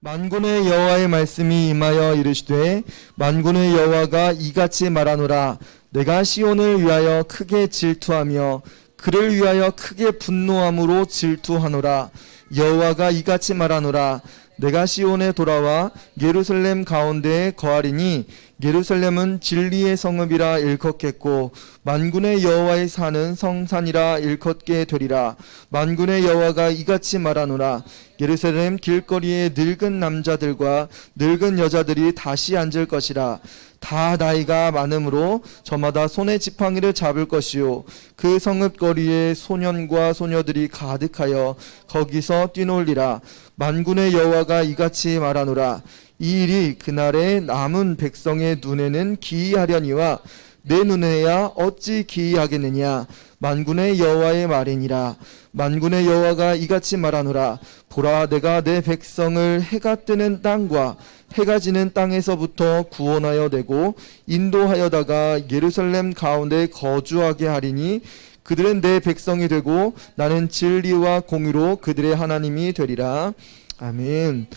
만군의 여호와의 말씀이 임하여 이르시되 만군의 여호와가 이같이 말하노라. 내가 시온을 위하여 크게 질투하며 그를 위하여 크게 분노함으로 질투하노라. 여호와가 이같이 말하노라. 내가 시온에 돌아와 예루살렘 가운데에 거하리니 예루살렘은 진리의 성읍이라 일컫겠고 만군의 여호와의 산은 성산이라 일컫게 되리라. 만군의 여호와가 이같이 말하노라. 예루살렘 길거리에 늙은 남자들과 늙은 여자들이 다시 앉을 것이라. 다 나이가 많으므로 저마다 손에 지팡이를 잡을 것이요 그 성읍거리에 소년과 소녀들이 가득하여 거기서 뛰놀리라. 만군의 여호와가 이같이 말하노라. 이 일이 그날에 남은 백성의 눈에는 기이하려니와 내 눈에야 어찌 기이하겠느냐. 만군의 여호와의 말이니라. 만군의 여호와가 이같이 말하노라. 보라, 내가 내 백성을 해가 뜨는 땅과 해가 지는 땅에서부터 구원하여 내고 인도하여다가 예루살렘 가운데 거주하게 하리니 그들은 내 백성이 되고 나는 진리와 공의로 그들의 하나님이 되리라. 아멘.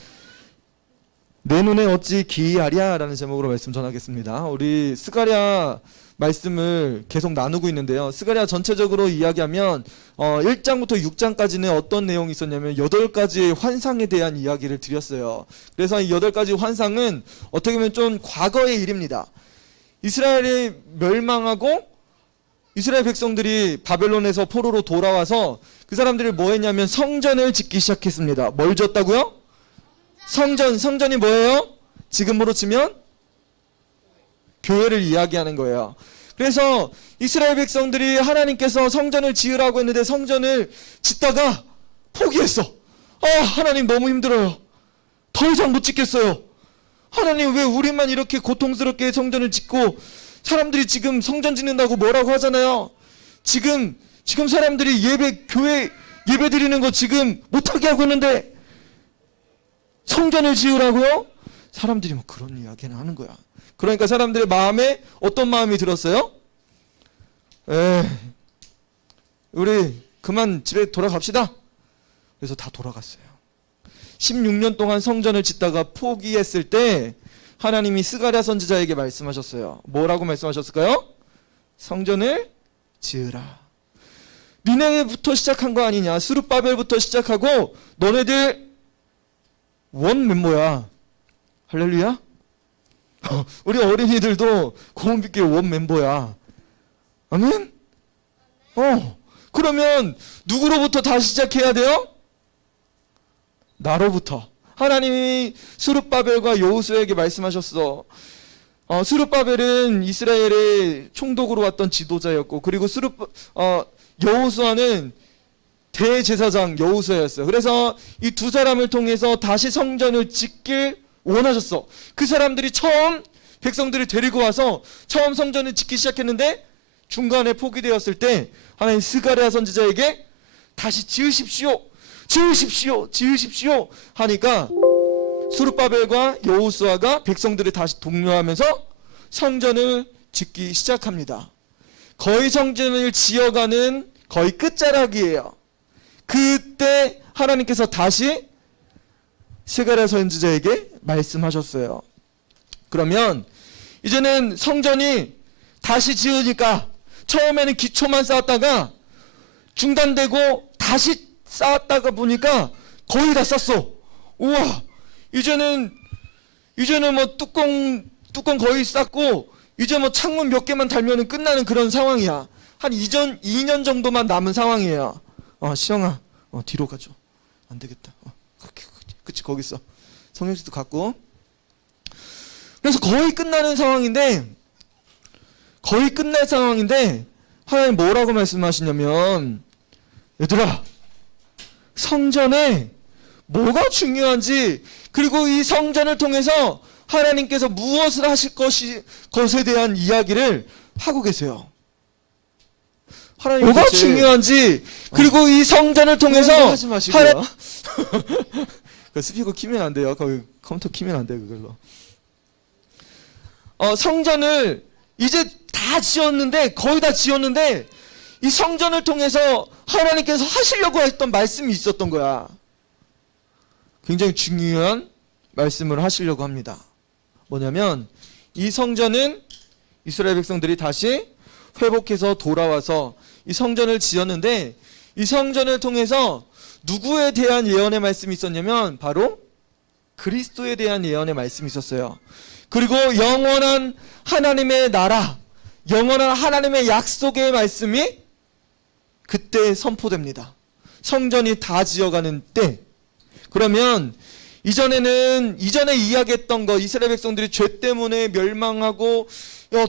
내 눈에 어찌 기이하랴 라는 제목으로 말씀 전하겠습니다. 우리 스가랴 말씀을 계속 나누고 있는데요. 스가랴 전체적으로 이야기하면 1장부터 6장까지는 어떤 내용이 있었냐면 8가지의 환상에 대한 이야기를 드렸어요. 그래서 이 8가지 환상은 어떻게 보면 좀 과거의 일입니다. 이스라엘이 멸망하고 이스라엘 백성들이 바벨론에서 포로로 돌아와서 그 사람들이 뭐 했냐면 성전을 짓기 시작했습니다. 뭘 짓다고요? 성전이 뭐예요? 지금으로 치면 교회를 이야기하는 거예요. 그래서 이스라엘 백성들이 하나님께서 성전을 지으라고 했는데 성전을 짓다가 포기했어. 하나님 너무 힘들어요. 더 이상 못 짓겠어요. 하나님 왜 우리만 이렇게 고통스럽게 성전을 짓고 사람들이 지금 성전 짓는다고 뭐라고 하잖아요. 지금 사람들이 교회 예배 드리는 거 지금 못하게 하고 있는데 성전을 지으라고요? 사람들이 뭐 그런 이야기는 하는 거야. 그러니까 사람들의 마음에 어떤 마음이 들었어요? 우리 그만 집에 돌아갑시다. 그래서 다 돌아갔어요. 16년 동안 성전을 짓다가 포기했을 때 하나님이 스가랴 선지자에게 말씀하셨어요. 뭐라고 말씀하셨을까요? 성전을 지으라. 니네부터 시작한 거 아니냐. 스룹바벨부터 시작하고 너네들 원 멤버야. 할렐루야. 우리 어린이들도 고음빛교회 원 멤버야. 아멘? 그러면 누구로부터 다시 시작해야 돼요? 나로부터. 하나님이 스룹바벨과 여호수아에게 말씀하셨어. 스룹바벨은 이스라엘의 총독으로 왔던 지도자였고, 그리고 여호수아는 대제사장 여호수아였어요. 그래서 이 두 사람을 통해서 다시 성전을 짓길 원하셨어. 그 사람들이 처음 백성들을 데리고 와서 처음 성전을 짓기 시작했는데 중간에 포기되었을 때 하나님 스가랴 선지자에게 다시 지으십시오 하니까 스룹바벨과 여호수아가 백성들을 다시 독려하면서 성전을 짓기 시작합니다. 거의 성전을 지어가는 거의 끝자락이에요. 그때 하나님께서 다시 스가랴 선지자에게 말씀하셨어요. 그러면 이제는 성전이 다시 지으니까 처음에는 기초만 쌓았다가 중단되고 다시 쌓았다가 보니까 거의 다 쌓았어. 우와, 이제는 뭐 뚜껑 거의 쌓고 이제 뭐 창문 몇 개만 달면은 끝나는 그런 상황이야. 한 2년 정도만 남은 상황이에요. 시영아, 뒤로 가줘. 안 되겠다. 그치, 거기 있어. 성령씨도 갖고. 그래서 거의 끝날 상황인데 하나님 뭐라고 말씀하시냐면, 얘들아, 성전에 뭐가 중요한지, 그리고 이 성전을 통해서 하나님께서 무엇을 하실 것에 대한 이야기를 하고 계세요. 하나님 뭐가 중요한지, 그리고 이 성전을 통해서 하지 마시고요. 그 스피커 키면 안 돼요. 거기 컴퓨터 키면 안 돼요, 그걸로. 성전을 이제 다 지었는데, 거의 다 지었는데, 이 성전을 통해서 하나님께서 하시려고 했던 말씀이 있었던 거야. 굉장히 중요한 말씀을 하시려고 합니다. 뭐냐면 이 성전은 이스라엘 백성들이 다시 회복해서 돌아와서 이 성전을 지었는데, 이 성전을 통해서 누구에 대한 예언의 말씀이 있었냐면 바로 그리스도에 대한 예언의 말씀이 있었어요. 그리고 영원한 하나님의 나라, 영원한 하나님의 약속의 말씀이 그때 선포됩니다. 성전이 다 지어가는 때. 그러면 이전에 이야기했던 거, 이스라엘 백성들이 죄 때문에 멸망하고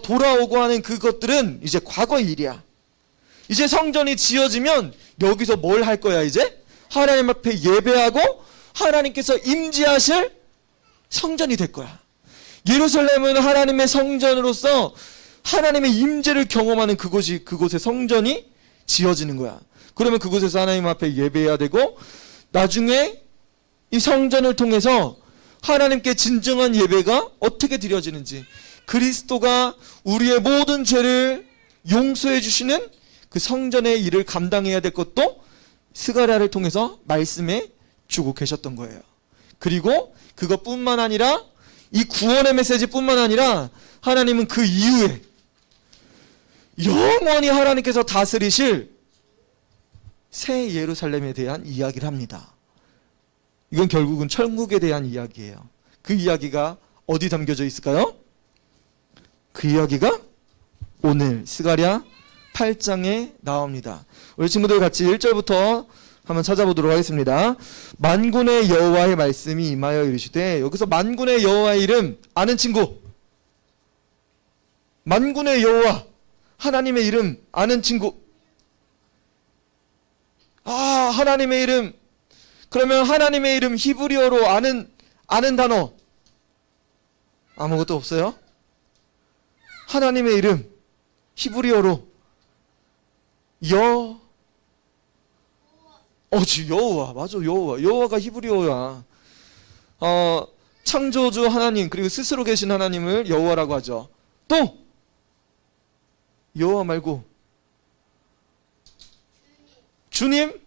돌아오고 하는 그것들은 이제 과거의 일이야. 이제 성전이 지어지면 여기서 뭘 할 거야? 이제 하나님 앞에 예배하고 하나님께서 임재하실 성전이 될 거야. 예루살렘은 하나님의 성전으로서 하나님의 임재를 경험하는 그곳에 성전이 지어지는 거야. 그러면 그곳에서 하나님 앞에 예배해야 되고, 나중에 이 성전을 통해서 하나님께 진정한 예배가 어떻게 드려지는지, 그리스도가 우리의 모든 죄를 용서해 주시는 그 성전의 일을 감당해야 될 것도 스가랴를 통해서 말씀해 주고 계셨던 거예요. 그리고 그것뿐만 아니라, 이 구원의 메시지뿐만 아니라 하나님은 그 이후에 영원히 하나님께서 다스리실 새 예루살렘에 대한 이야기를 합니다. 이건 결국은 천국에 대한 이야기예요. 그 이야기가 어디 담겨져 있을까요? 그 이야기가 오늘 스가랴 8장에 나옵니다. 우리 친구들 같이 1절부터 한번 찾아보도록 하겠습니다. 만군의 여호와의 말씀이 임하여 이르시되, 여기서 만군의 여호와의 이름 아는 친구, 만군의 여호와 하나님의 이름 아는 친구. 하나님의 이름, 그러면 하나님의 이름 히브리어로 아는 단어 아무것도 없어요? 하나님의 이름 히브리어로 여호와, 맞아. 여호와가 히브리어야. 창조주 하나님, 그리고 스스로 계신 하나님을 여호와라고 하죠. 또 여호와 말고 주님,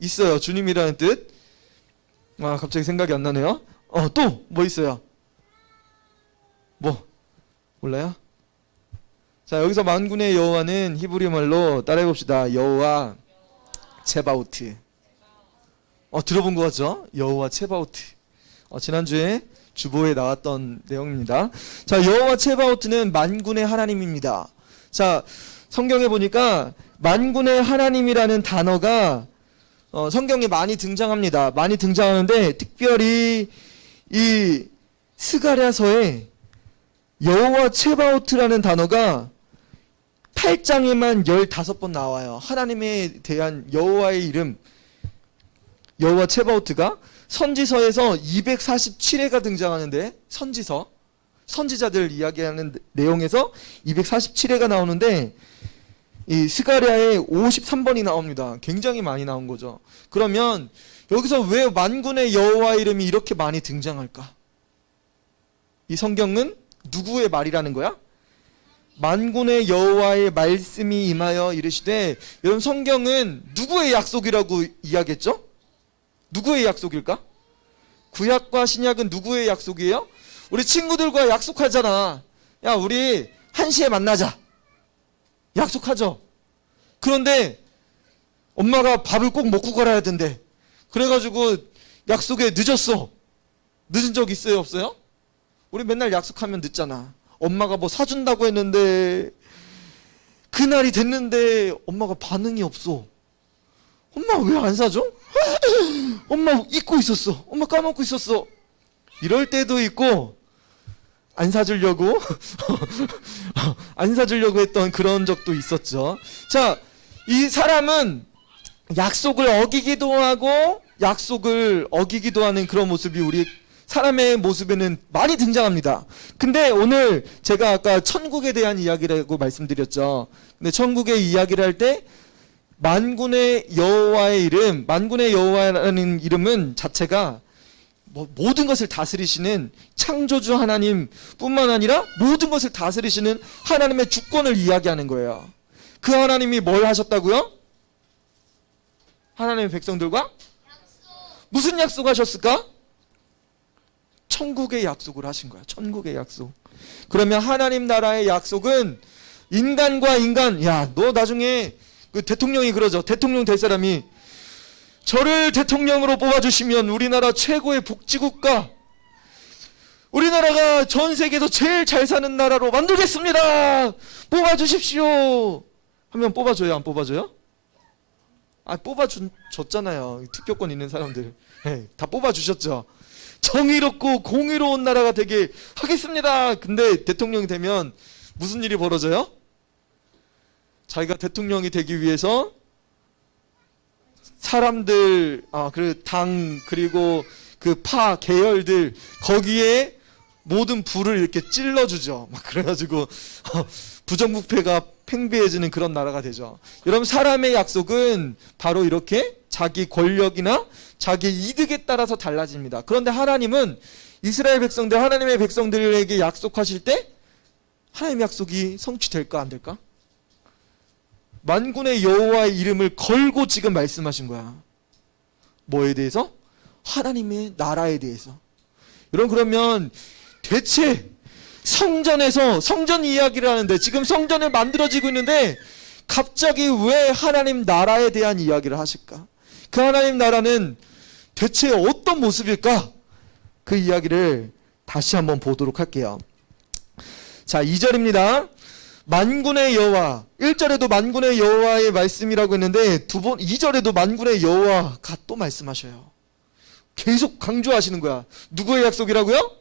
있어요. 주님이라는 뜻. 갑자기 생각이 안 나네요. 또 뭐 있어요? 뭐 몰라요? 자, 여기서 만군의 여호와는 히브리 말로 따라해 봅시다. 여호와 체바오트. 들어본 것 같죠? 여호와 체바오트. 지난주에 주보에 나왔던 내용입니다. 자, 여호와 체바오트는 만군의 하나님입니다. 자, 성경에 보니까 만군의 하나님이라는 단어가 성경에 많이 등장합니다. 많이 등장하는데, 특별히 이 스가랴서에 여호와 체바오트라는 단어가 8장에만 15번 나와요. 하나님에 대한 여호와의 이름, 여호와 체바오트가 선지서에서 247회가 등장하는데, 선지자들 이야기하는 내용에서 247회가 나오는데, 이 스가랴에 53번이 나옵니다. 굉장히 많이 나온 거죠. 그러면 여기서 왜 만군의 여호와 이름이 이렇게 많이 등장할까? 이 성경은 누구의 말이라는 거야? 만군의 여호와의 말씀이 임하여 이르시되, 여러분 성경은 누구의 약속이라고 이야기했죠? 누구의 약속일까? 구약과 신약은 누구의 약속이에요? 우리 친구들과 약속하잖아. 야, 우리 1시에 만나자. 약속하죠. 그런데 엄마가 밥을 꼭 먹고 가야 된대. 그래가지고 약속에 늦었어. 늦은 적 있어요, 없어요? 우리 맨날 약속하면 늦잖아. 엄마가 뭐 사준다고 했는데 그날이 됐는데 엄마가 반응이 없어. 엄마 왜 안 사줘? 엄마 잊고 있었어. 엄마 까먹고 있었어. 이럴 때도 있고, 안 사주려고 했던 그런 적도 있었죠. 자, 이 사람은 약속을 어기기도 하고 약속을 어기기도 하는 그런 모습이 우리 사람의 모습에는 많이 등장합니다. 근데 오늘 제가 아까 천국에 대한 이야기라고 말씀드렸죠. 근데 천국의 이야기를 할 때 만군의 여호와의 이름, 만군의 여호와라는 이름은 자체가 모든 것을 다스리시는 창조주 하나님 뿐만 아니라 모든 것을 다스리시는 하나님의 주권을 이야기하는 거예요. 그 하나님이 뭘 하셨다고요? 하나님의 백성들과 무슨 약속하셨을까? 천국의 약속을 하신 거야. 천국의 약속. 그러면 하나님 나라의 약속은 인간과 인간, 야, 너 나중에 그 대통령이 그러죠. 대통령 될 사람이 저를 대통령으로 뽑아주시면 우리나라 최고의 복지국가, 우리나라가 전 세계에서 제일 잘 사는 나라로 만들겠습니다. 뽑아주십시오. 하면 뽑아줘요, 안 뽑아줘요? 아, 뽑아줬잖아요. 투표권 있는 사람들. 네, 다 뽑아주셨죠. 정의롭고 공의로운 나라가 되게 하겠습니다. 근데 대통령이 되면 무슨 일이 벌어져요? 자기가 대통령이 되기 위해서 사람들, 그 당, 그리고 그 파, 계열들, 거기에 모든 불을 이렇게 찔러주죠. 막 그래가지고 부정부패가 팽배해지는 그런 나라가 되죠. 여러분, 사람의 약속은 바로 이렇게 자기 권력이나 자기 이득에 따라서 달라집니다. 그런데 하나님은 이스라엘 백성들, 하나님의 백성들에게 약속하실 때 하나님의 약속이 성취될까 안 될까? 만군의 여호와의 이름을 걸고 지금 말씀하신 거야. 뭐에 대해서? 하나님의 나라에 대해서. 여러분, 그러면 대체 성전에서 성전 이야기를 하는데, 지금 성전을 만들어지고 있는데 갑자기 왜 하나님 나라에 대한 이야기를 하실까? 그 하나님 나라는 대체 어떤 모습일까? 그 이야기를 다시 한번 보도록 할게요. 자, 2절입니다. 만군의 여호와. 1절에도 만군의 여호와의 말씀이라고 했는데 2절에도 만군의 여호와가 또 말씀하셔요. 계속 강조하시는 거야. 누구의 약속이라고요?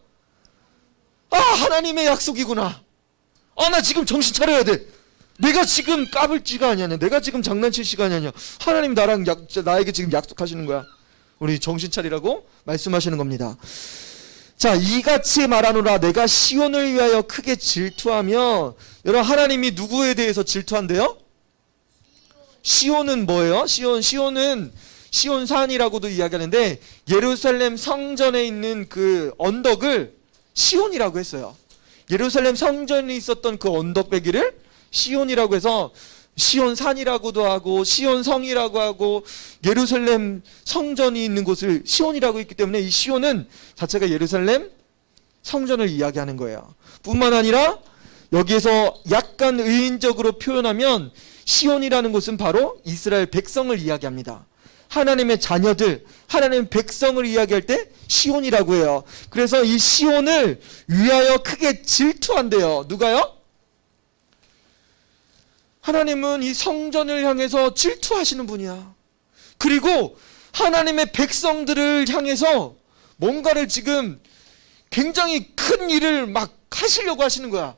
하나님의 약속이구나. 나 지금 정신 차려야 돼. 내가 지금 까불지가 아니야. 내가 지금 장난칠 시간이 아니야. 하나님 나에게 지금 약속하시는 거야. 우리 정신 차리라고 말씀하시는 겁니다. 자, 이같이 말하노라. 내가 시온을 위하여 크게 질투하며. 여러분, 하나님이 누구에 대해서 질투한대요? 시온은 뭐예요? 시온은 시온산이라고도 이야기하는데, 예루살렘 성전에 있는 그 언덕을 시온이라고 했어요. 예루살렘 성전이 있었던 그 언덕배기를 시온이라고 해서 시온산이라고도 하고 시온성이라고 하고, 예루살렘 성전이 있는 곳을 시온이라고 했기 때문에 이 시온은 자체가 예루살렘 성전을 이야기하는 거예요. 뿐만 아니라 여기에서 약간 의인적으로 표현하면 시온이라는 곳은 바로 이스라엘 백성을 이야기합니다. 하나님의 자녀들, 하나님의 백성을 이야기할 때 시온이라고 해요. 그래서 이 시온을 위하여 크게 질투한대요. 누가요? 하나님은 이 성전을 향해서 질투하시는 분이야. 그리고 하나님의 백성들을 향해서 뭔가를 지금 굉장히 큰 일을 막 하시려고 하시는 거야.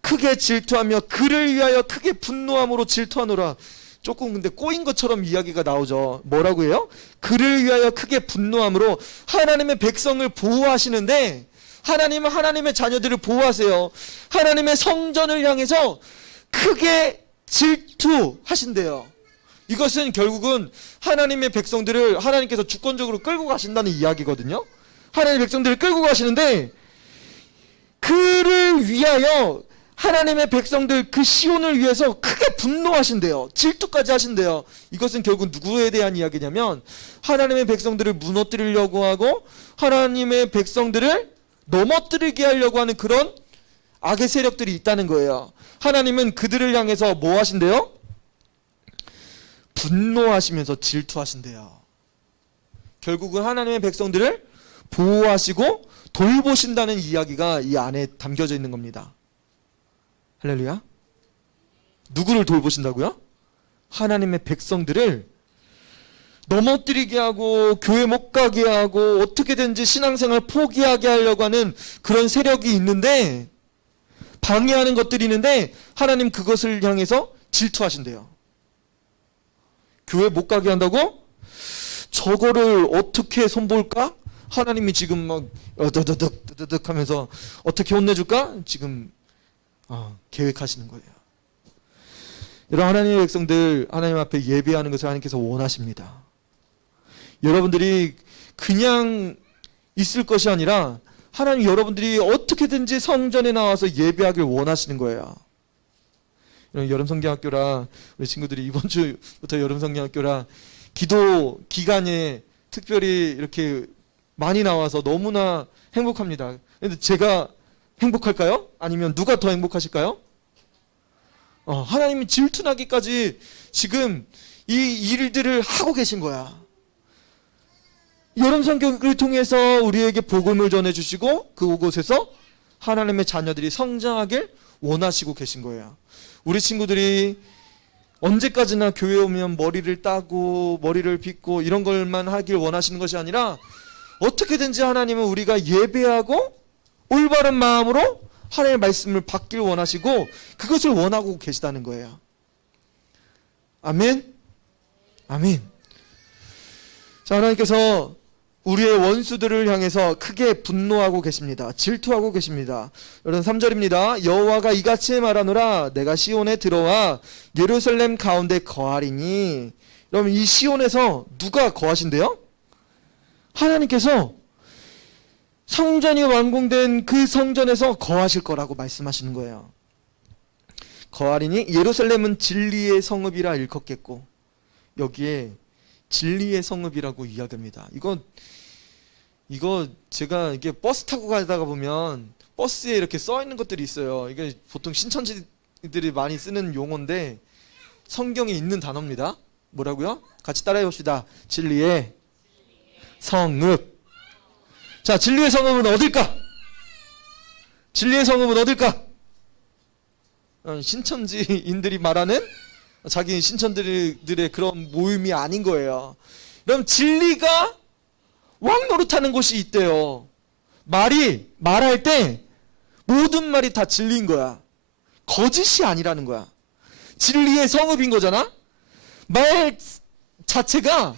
크게 질투하며 그를 위하여 크게 분노함으로 질투하노라. 조금 근데 꼬인 것처럼 이야기가 나오죠. 뭐라고 해요? 그를 위하여 크게 분노함으로. 하나님의 백성을 보호하시는데, 하나님은 하나님의 자녀들을 보호하세요. 하나님의 성전을 향해서 크게 질투하신대요. 이것은 결국은 하나님의 백성들을 하나님께서 주권적으로 끌고 가신다는 이야기거든요. 하나님의 백성들을 끌고 가시는데, 그를 위하여 하나님의 백성들, 그 시온을 위해서 크게 분노하신대요. 질투까지 하신대요. 이것은 결국 누구에 대한 이야기냐면, 하나님의 백성들을 무너뜨리려고 하고 하나님의 백성들을 넘어뜨리게 하려고 하는 그런 악의 세력들이 있다는 거예요. 하나님은 그들을 향해서 뭐 하신대요? 분노하시면서 질투하신대요. 결국은 하나님의 백성들을 보호하시고 돌보신다는 이야기가 이 안에 담겨져 있는 겁니다. 할렐루야. 누구를 돌보신다고요? 하나님의 백성들을 넘어뜨리게 하고 교회 못 가게 하고 어떻게든지 신앙생활 포기하게 하려고 하는 그런 세력이 있는데, 방해하는 것들이 있는데 하나님 그것을 향해서 질투하신대요. 교회 못 가게 한다고? 저거를 어떻게 손볼까? 하나님이 지금 막 드드득 하면서 어떻게 혼내줄까? 지금 계획하시는 거예요. 여러분, 하나님의 백성들 하나님 앞에 예배하는 것을 하나님께서 원하십니다. 여러분들이 그냥 있을 것이 아니라 하나님 여러분들이 어떻게든지 성전에 나와서 예배하길 원하시는 거예요. 여름 성경학교라 우리 친구들이 이번 주부터 여름 성경학교라 기도 기간에 특별히 이렇게 많이 나와서 너무나 행복합니다. 근데 제가 행복할까요? 아니면 누가 더 행복하실까요? 하나님이 질투나기까지 지금 이 일들을 하고 계신 거야. 여름 성경을 통해서 우리에게 복음을 전해주시고 그곳에서 하나님의 자녀들이 성장하길 원하시고 계신 거예요. 우리 친구들이 언제까지나 교회 오면 머리를 따고 머리를 빗고 이런 걸만 하길 원하시는 것이 아니라 어떻게든지 하나님은 우리가 예배하고 올바른 마음으로 하나님의 말씀을 받길 원하시고 그것을 원하고 계시다는 거예요. 아멘? 아멘. 자, 하나님께서 우리의 원수들을 향해서 크게 분노하고 계십니다. 질투하고 계십니다. 여러분 3절입니다. 여호와가 이같이 말하노라 내가 시온에 들어와 예루살렘 가운데 거하리니. 여러분 이 시온에서 누가 거하신대요? 하나님께서 성전이 완공된 그 성전에서 거하실 거라고 말씀하시는 거예요. 거하리니 예루살렘은 진리의 성읍이라 일컫겠고, 여기에 진리의 성읍이라고 이야기합니다. 이거 제가 이게 버스 타고 가다가 보면 버스에 이렇게 써 있는 것들이 있어요. 이게 보통 신천지들이 많이 쓰는 용어인데 성경에 있는 단어입니다. 뭐라고요? 같이 따라해 봅시다. 진리의 성읍. 자, 진리의 성읍은 어딜까? 진리의 성읍은 어딜까? 신천지인들이 말하는 자기 신천들의 그런 모임이 아닌 거예요. 그럼 진리가 왕 노릇하는 곳이 있대요. 말할 때 모든 말이 다 진리인 거야. 거짓이 아니라는 거야. 진리의 성읍인 거잖아. 말 자체가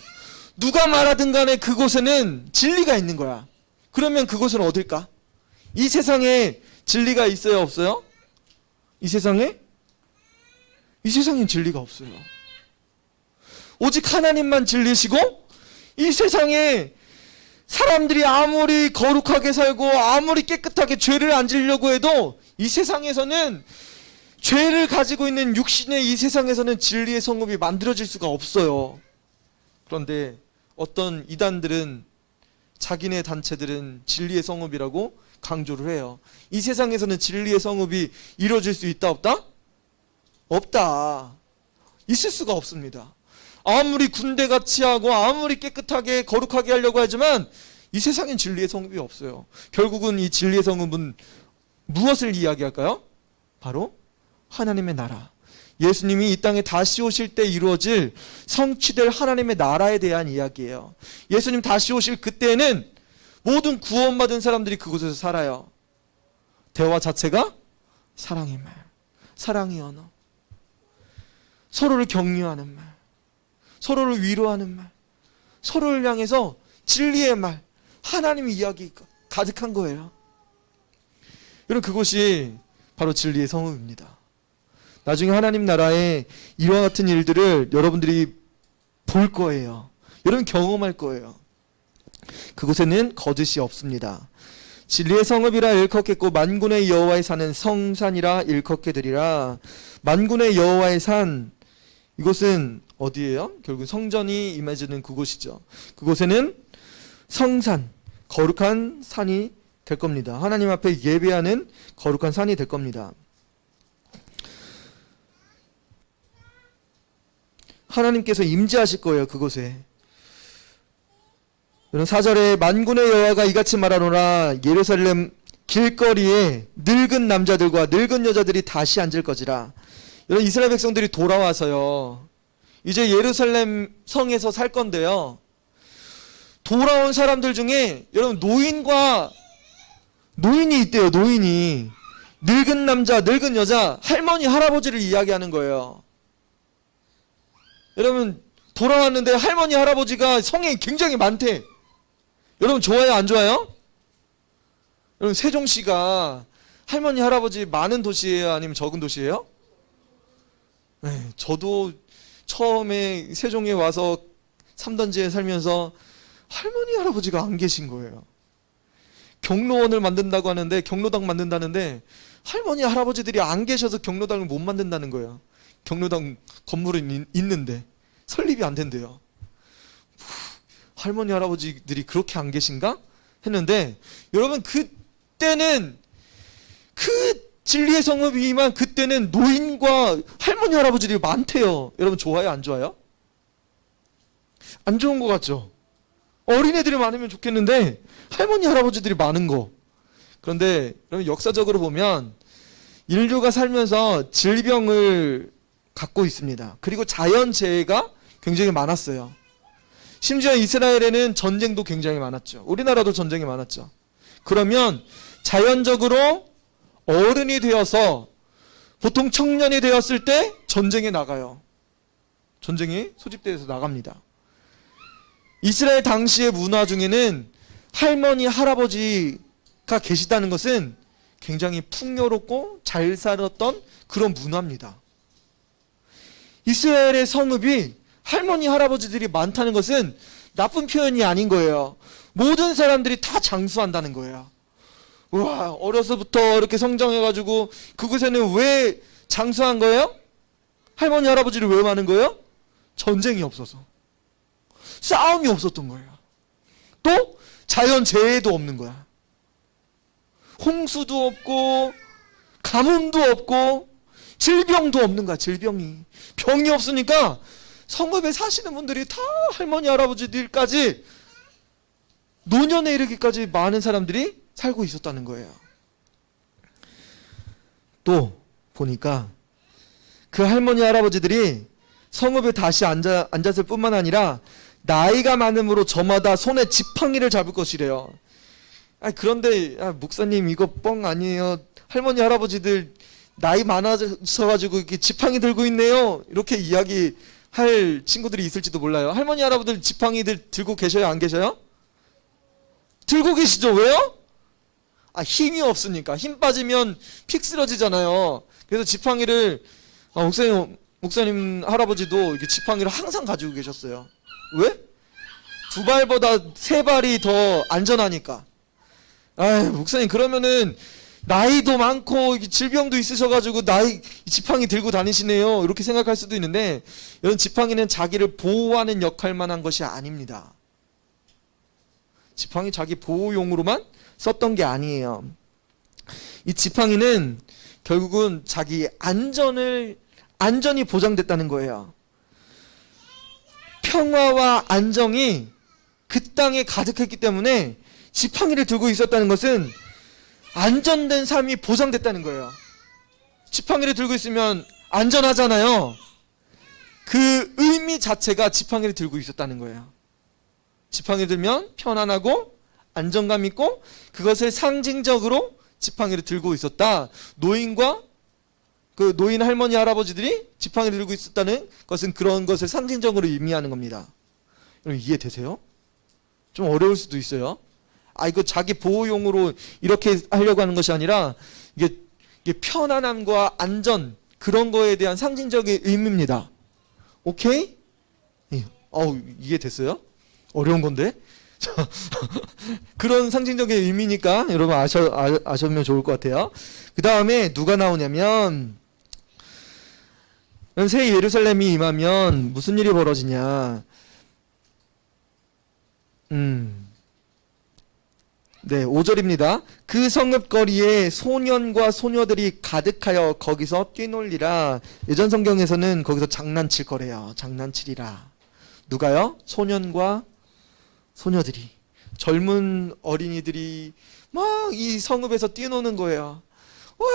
누가 말하든 간에 그곳에는 진리가 있는 거야. 그러면 그곳은 어딜까? 이 세상에 진리가 있어요, 없어요? 이 세상에? 이 세상엔 진리가 없어요. 오직 하나님만 진리시고 이 세상에 사람들이 아무리 거룩하게 살고 아무리 깨끗하게 죄를 안 지으려고 해도 이 세상에서는 죄를 가지고 있는 육신의 이 세상에서는 진리의 성읍이 만들어질 수가 없어요. 그런데 어떤 이단들은 자기네 단체들은 진리의 성읍이라고 강조를 해요. 이 세상에서는 진리의 성읍이 이루어질 수 있다 없다? 없다. 있을 수가 없습니다. 아무리 군대같이 하고 아무리 깨끗하게 거룩하게 하려고 하지만 이 세상엔 진리의 성읍이 없어요. 결국은 이 진리의 성읍은 무엇을 이야기할까요? 바로 하나님의 나라. 예수님이 이 땅에 다시 오실 때 이루어질 성취될 하나님의 나라에 대한 이야기예요. 예수님 다시 오실 그때는 모든 구원받은 사람들이 그곳에서 살아요. 대화 자체가 사랑의 말, 사랑의 언어, 서로를 격려하는 말, 서로를 위로하는 말, 서로를 향해서 진리의 말, 하나님의 이야기가 가득한 거예요. 여러분 그것이 바로 진리의 성읍입니다. 나중에 하나님 나라에 이와 같은 일들을 여러분들이 볼 거예요. 여러분 경험할 거예요. 그곳에는 거짓이 없습니다. 진리의 성읍이라 일컫겠고 만군의 여호와의 산은 성산이라 일컫게 되리라. 만군의 여호와의 산, 이곳은 어디예요? 결국 성전이 임해지는 그곳이죠. 그곳에는 성산, 거룩한 산이 될 겁니다. 하나님 앞에 예배하는 거룩한 산이 될 겁니다. 하나님께서 임재하실 거예요, 그곳에. 여러분 4절에 만군의 여호와가 이같이 말하노라 예루살렘 길거리에 늙은 남자들과 늙은 여자들이 다시 앉을 것이라. 여러분 이스라엘 백성들이 돌아와서요, 이제 예루살렘 성에서 살 건데요, 돌아온 사람들 중에 여러분 노인이 있대요. 노인이. 늙은 남자, 늙은 여자, 할머니, 할아버지를 이야기하는 거예요. 여러분 돌아왔는데 할머니, 할아버지가 성에 굉장히 많대. 여러분 좋아요, 안 좋아요? 여러분 세종시가 할머니, 할아버지 많은 도시예요, 아니면 적은 도시예요? 네, 저도 처음에 세종에 와서 삼단지에 살면서 할머니, 할아버지가 안 계신 거예요. 경로원을 만든다고 하는데, 경로당 만든다는데 할머니, 할아버지들이 안 계셔서 경로당을 못 만든다는 거예요. 경로당 건물은 있는데 설립이 안 된대요. 할머니, 할아버지들이 그렇게 안 계신가? 했는데 여러분 그때는 그 진리의 성읍이지만 그때는 노인과 할머니 할아버지들이 많대요. 여러분 좋아요 안 좋아요? 안 좋은 것 같죠? 어린애들이 많으면 좋겠는데 할머니 할아버지들이 많은 거. 그런데 여러분 역사적으로 보면 인류가 살면서 질병을 갖고 있습니다. 그리고 자연재해가 굉장히 많았어요. 심지어 이스라엘에는 전쟁도 굉장히 많았죠. 우리나라도 전쟁이 많았죠. 그러면 자연적으로 어른이 되어서 보통 청년이 되었을 때 전쟁에 나가요. 전쟁이 소집되어서 나갑니다. 이스라엘 당시의 문화 중에는 할머니, 할아버지가 계시다는 것은 굉장히 풍요롭고 잘 살았던 그런 문화입니다. 이스라엘의 성읍이 할머니, 할아버지들이 많다는 것은 나쁜 표현이 아닌 거예요. 모든 사람들이 다 장수한다는 거예요. 우와, 어려서부터 이렇게 성장해가지고 그곳에는 왜 장수한 거예요? 할머니, 할아버지를 왜 많은 거예요? 전쟁이 없어서. 싸움이 없었던 거예요. 또 자연재해도 없는 거야. 홍수도 없고 가뭄도 없고 질병도 없는 거야. 질병이. 병이 없으니까 성읍에 사시는 분들이 다 할머니 할아버지들까지 노년에 이르기까지 많은 사람들이 살고 있었다는 거예요. 또 보니까 그 할머니 할아버지들이 성읍에 다시 앉았을 뿐만 아니라 나이가 많음으로 저마다 손에 지팡이를 잡을 것이래요. 그런데 목사님 이거 뻥 아니에요. 할머니 할아버지들 나이 많아져가지고 이렇게 지팡이 들고 있네요. 이렇게 이야기할 친구들이 있을지도 몰라요. 할머니 할아버지들 지팡이들 들고 계셔요? 안 계셔요? 들고 계시죠? 왜요? 힘이 없으니까. 힘 빠지면 픽 쓰러지잖아요. 그래서 지팡이를 목사님 할아버지도 이렇게 지팡이를 항상 가지고 계셨어요. 왜? 두 발보다 세 발이 더 안전하니까. 목사님 그러면은 나이도 많고 질병도 있으셔가지고 지팡이 들고 다니시네요. 이렇게 생각할 수도 있는데 이런 지팡이는 자기를 보호하는 역할만 한 것이 아닙니다. 지팡이 자기 보호용으로만 썼던 게 아니에요. 이 지팡이는 결국은 자기 안전이 보장됐다는 거예요. 평화와 안정이 그 땅에 가득했기 때문에 지팡이를 들고 있었다는 것은 안전된 삶이 보장됐다는 거예요. 지팡이를 들고 있으면 안전하잖아요. 그 의미 자체가 지팡이를 들고 있었다는 거예요. 지팡이 들면 편안하고 안정감 있고 그것을 상징적으로 지팡이를 들고 있었다. 노인 할머니 할아버지들이 지팡이를 들고 있었다는 것은 그런 것을 상징적으로 의미하는 겁니다. 여러분 이해되세요? 좀 어려울 수도 있어요. 이거 자기 보호용으로 이렇게 하려고 하는 것이 아니라 이게 편안함과 안전 그런 거에 대한 상징적인 의미입니다. 오케이? 이해됐어요? 어려운 건데? 그런 상징적인 의미니까 여러분 아셨으면 좋을 것 같아요. 그 다음에 누가 나오냐면 새 예루살렘이 임하면 무슨 일이 벌어지냐. 네, 5절입니다. 그 성읍거리에 소년과 소녀들이 가득하여 거기서 뛰놀리라. 예전 성경에서는 거기서 장난칠 거래요. 장난치리라. 누가요? 소년과 소녀들이. 젊은 어린이들이 막 이 성읍에서 뛰노는 거예요. 와,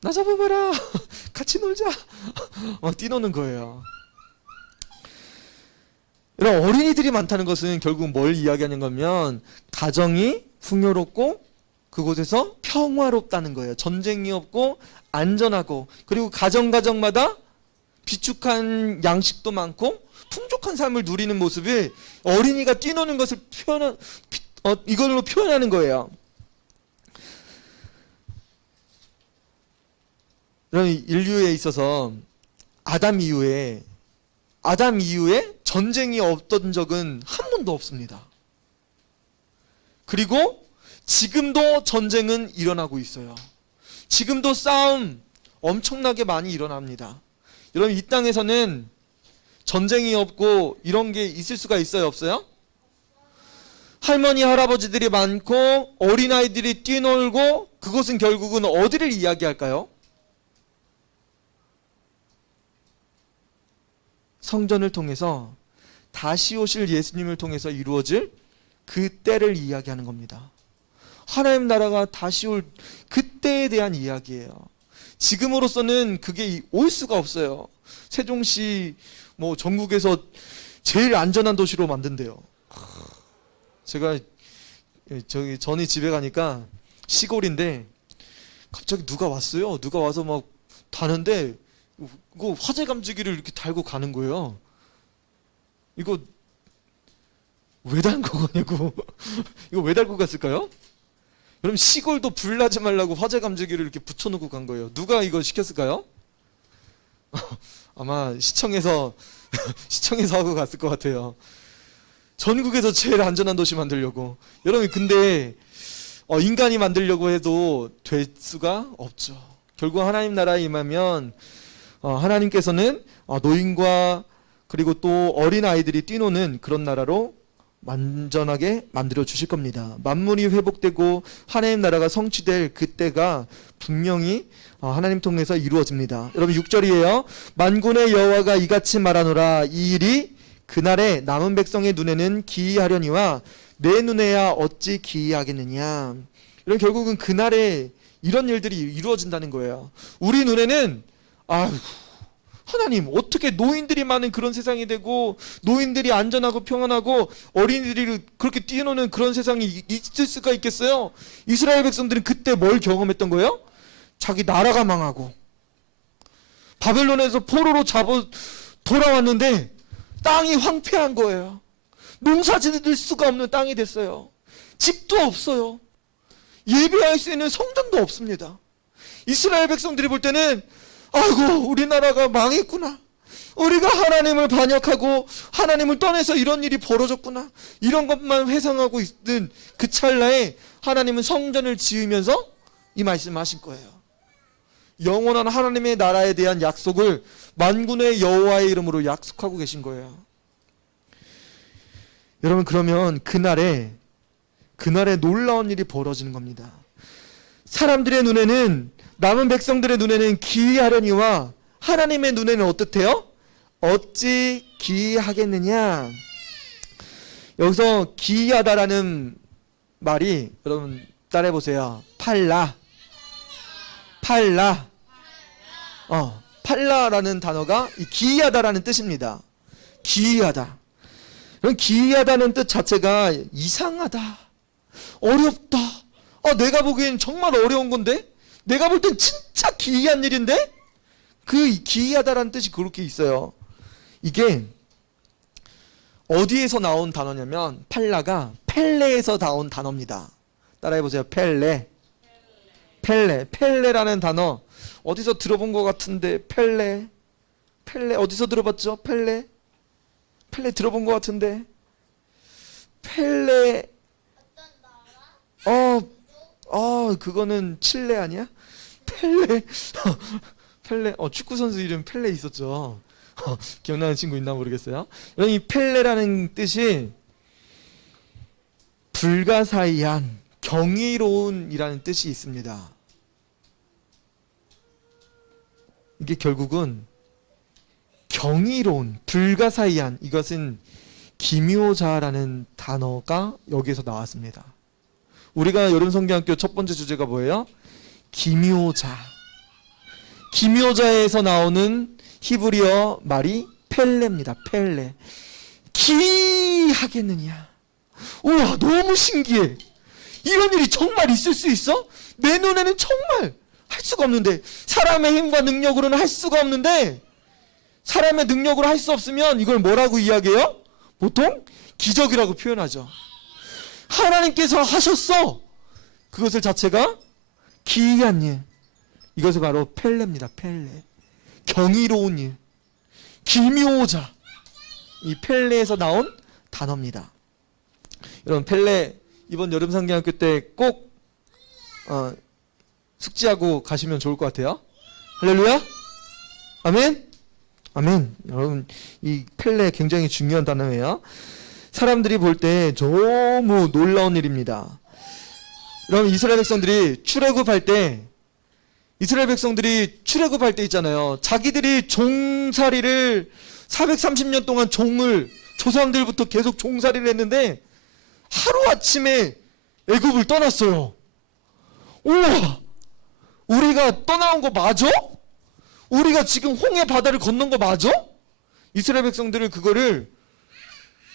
나 잡아봐라. 같이 놀자. 뛰노는 거예요. 이런 어린이들이 많다는 것은 결국 뭘 이야기하는 거면 가정이 풍요롭고 그곳에서 평화롭다는 거예요. 전쟁이 없고 안전하고 그리고 가정마다 비축한 양식도 많고 풍족한 삶을 누리는 모습이 어린이가 뛰노는 것을 이걸로 표현하는 거예요. 그럼 인류에 있어서 아담 이후에 전쟁이 없던 적은 한 번도 없습니다. 그리고 지금도 전쟁은 일어나고 있어요. 지금도 싸움 엄청나게 많이 일어납니다. 여러분 이 땅에서는 전쟁이 없고 이런 게 있을 수가 있어요? 없어요? 할머니 할아버지들이 많고 어린아이들이 뛰놀고, 그것은 결국은 어디를 이야기할까요? 성전을 통해서 다시 오실 예수님을 통해서 이루어질 그 때를 이야기하는 겁니다. 하나님 나라가 다시 올 그때에 대한 이야기예요. 지금으로서는 그게 올 수가 없어요. 세종시 뭐 전국에서 제일 안전한 도시로 만든대요. 제가 전에 집에 가니까 시골인데 갑자기 누가 왔어요. 누가 와서 막 다는데 이거 화재 감지기를 이렇게 달고 가는 거예요. 이거 왜 달고 가냐고. 이거 왜 달고 갔을까요? 그럼 시골도 불나지 말라고 화재 감지기를 이렇게 붙여놓고 간 거예요. 누가 이거 시켰을까요? 아마 시청에서 하고 갔을 것 같아요. 전국에서 제일 안전한 도시 만들려고. 여러분, 근데 인간이 만들려고 해도 될 수가 없죠. 결국 하나님 나라에 임하면 하나님께서는 노인과 그리고 또 어린 아이들이 뛰노는 그런 나라로 완전하게 만들어 주실 겁니다. 만물이 회복되고 하나님 나라가 성취될 그때가 분명히 하나님 통해서 이루어집니다. 여러분 6절이에요. 만군의 여호와가 이같이 말하노라. 이 일이 그날에 남은 백성의 눈에는 기이하려니와 내 눈에야 어찌 기이하겠느냐. 이런 결국은 그날에 이런 일들이 이루어진다는 거예요. 우리 눈에는 하나님 어떻게 노인들이 많은 그런 세상이 되고 노인들이 안전하고 평안하고 어린이들이 그렇게 뛰어노는 그런 세상이 있을 수가 있겠어요? 이스라엘 백성들은 그때 뭘 경험했던 거예요? 자기 나라가 망하고 바벨론에서 포로로 돌아왔는데 땅이 황폐한 거예요. 농사 지을 수가 없는 땅이 됐어요. 집도 없어요. 예배할 수 있는 성전도 없습니다. 이스라엘 백성들이 볼 때는 아이고 우리나라가 망했구나. 우리가 하나님을 반역하고 하나님을 떠나서 이런 일이 벌어졌구나. 이런 것만 회상하고 있는 그 찰나에 하나님은 성전을 지으면서 이 말씀을 하신 거예요. 영원한 하나님의 나라에 대한 약속을 만군의 여호와의 이름으로 약속하고 계신 거예요. 여러분 그러면 그날에 놀라운 일이 벌어지는 겁니다. 사람들의 눈에는 남은 백성들의 눈에는 기이하려니와 하나님의 눈에는 어떻대요? 어찌 기이하겠느냐. 여기서 기이하다라는 말이 여러분 따라해 보세요. 팔라라는 단어가 이 기이하다라는 뜻입니다. 기이하다. 그럼 기이하다는 뜻 자체가 이상하다, 어렵다. 내가 보기엔 정말 어려운 건데, 내가 볼 땐 진짜 기이한 일인데, 그 기이하다라는 뜻이 그렇게 있어요. 이게 어디에서 나온 단어냐면 팔라가 펠레에서 나온 단어입니다. 따라해보세요. 펠레라는 단어 어디서 들어본 것 같은데. 펠레 어디서 들어봤죠? 펠레 들어본 것 같은데. 펠레 그거는 칠레 아니야? 펠레 축구 선수 이름 펠레 있었죠. 기억나는 친구 있나 모르겠어요. 이 펠레라는 뜻이 불가사의한, 경이로운이라는 뜻이 있습니다. 이게 결국은 경이로운, 불가사의한, 이것은 기묘자라는 단어가 여기에서 나왔습니다. 우리가 여름성경학교 첫 번째 주제가 뭐예요? 기묘자. 기묘자에서 나오는 히브리어 말이 펠레입니다. 펠레. 기이하겠느냐. 우와, 너무 신기해. 이런 일이 정말 있을 수 있어? 내 눈에는 정말 할 수가 없는데, 사람의 힘과 능력으로는 할 수가 없는데, 사람의 능력으로 할 수 없으면 이걸 뭐라고 이야기해요? 보통 기적이라고 표현하죠. 하나님께서 하셨어. 그것을 자체가 기이한 일. 이것이 바로 펠레입니다. 펠레. 경이로운 일. 기묘자. 이 펠레에서 나온 단어입니다. 여러분 펠레 이번 여름상경학교 때 꼭 숙지하고 가시면 좋을 것 같아요. 할렐루야. 아멘. 여러분 이 펠레 굉장히 중요한 단어예요. 사람들이 볼 때 너무 놀라운 일입니다. 여러분, 이스라엘 백성들이 출애굽할 때 있잖아요. 자기들이 종살이를 430년 동안 조상들부터 계속 종살이를 했는데 하루아침에 애굽을 떠났어요. 우와! 우리가 떠나온 거 맞아? 우리가 지금 홍해 바다를 건넌 거 맞아? 이스라엘 백성들은 그거를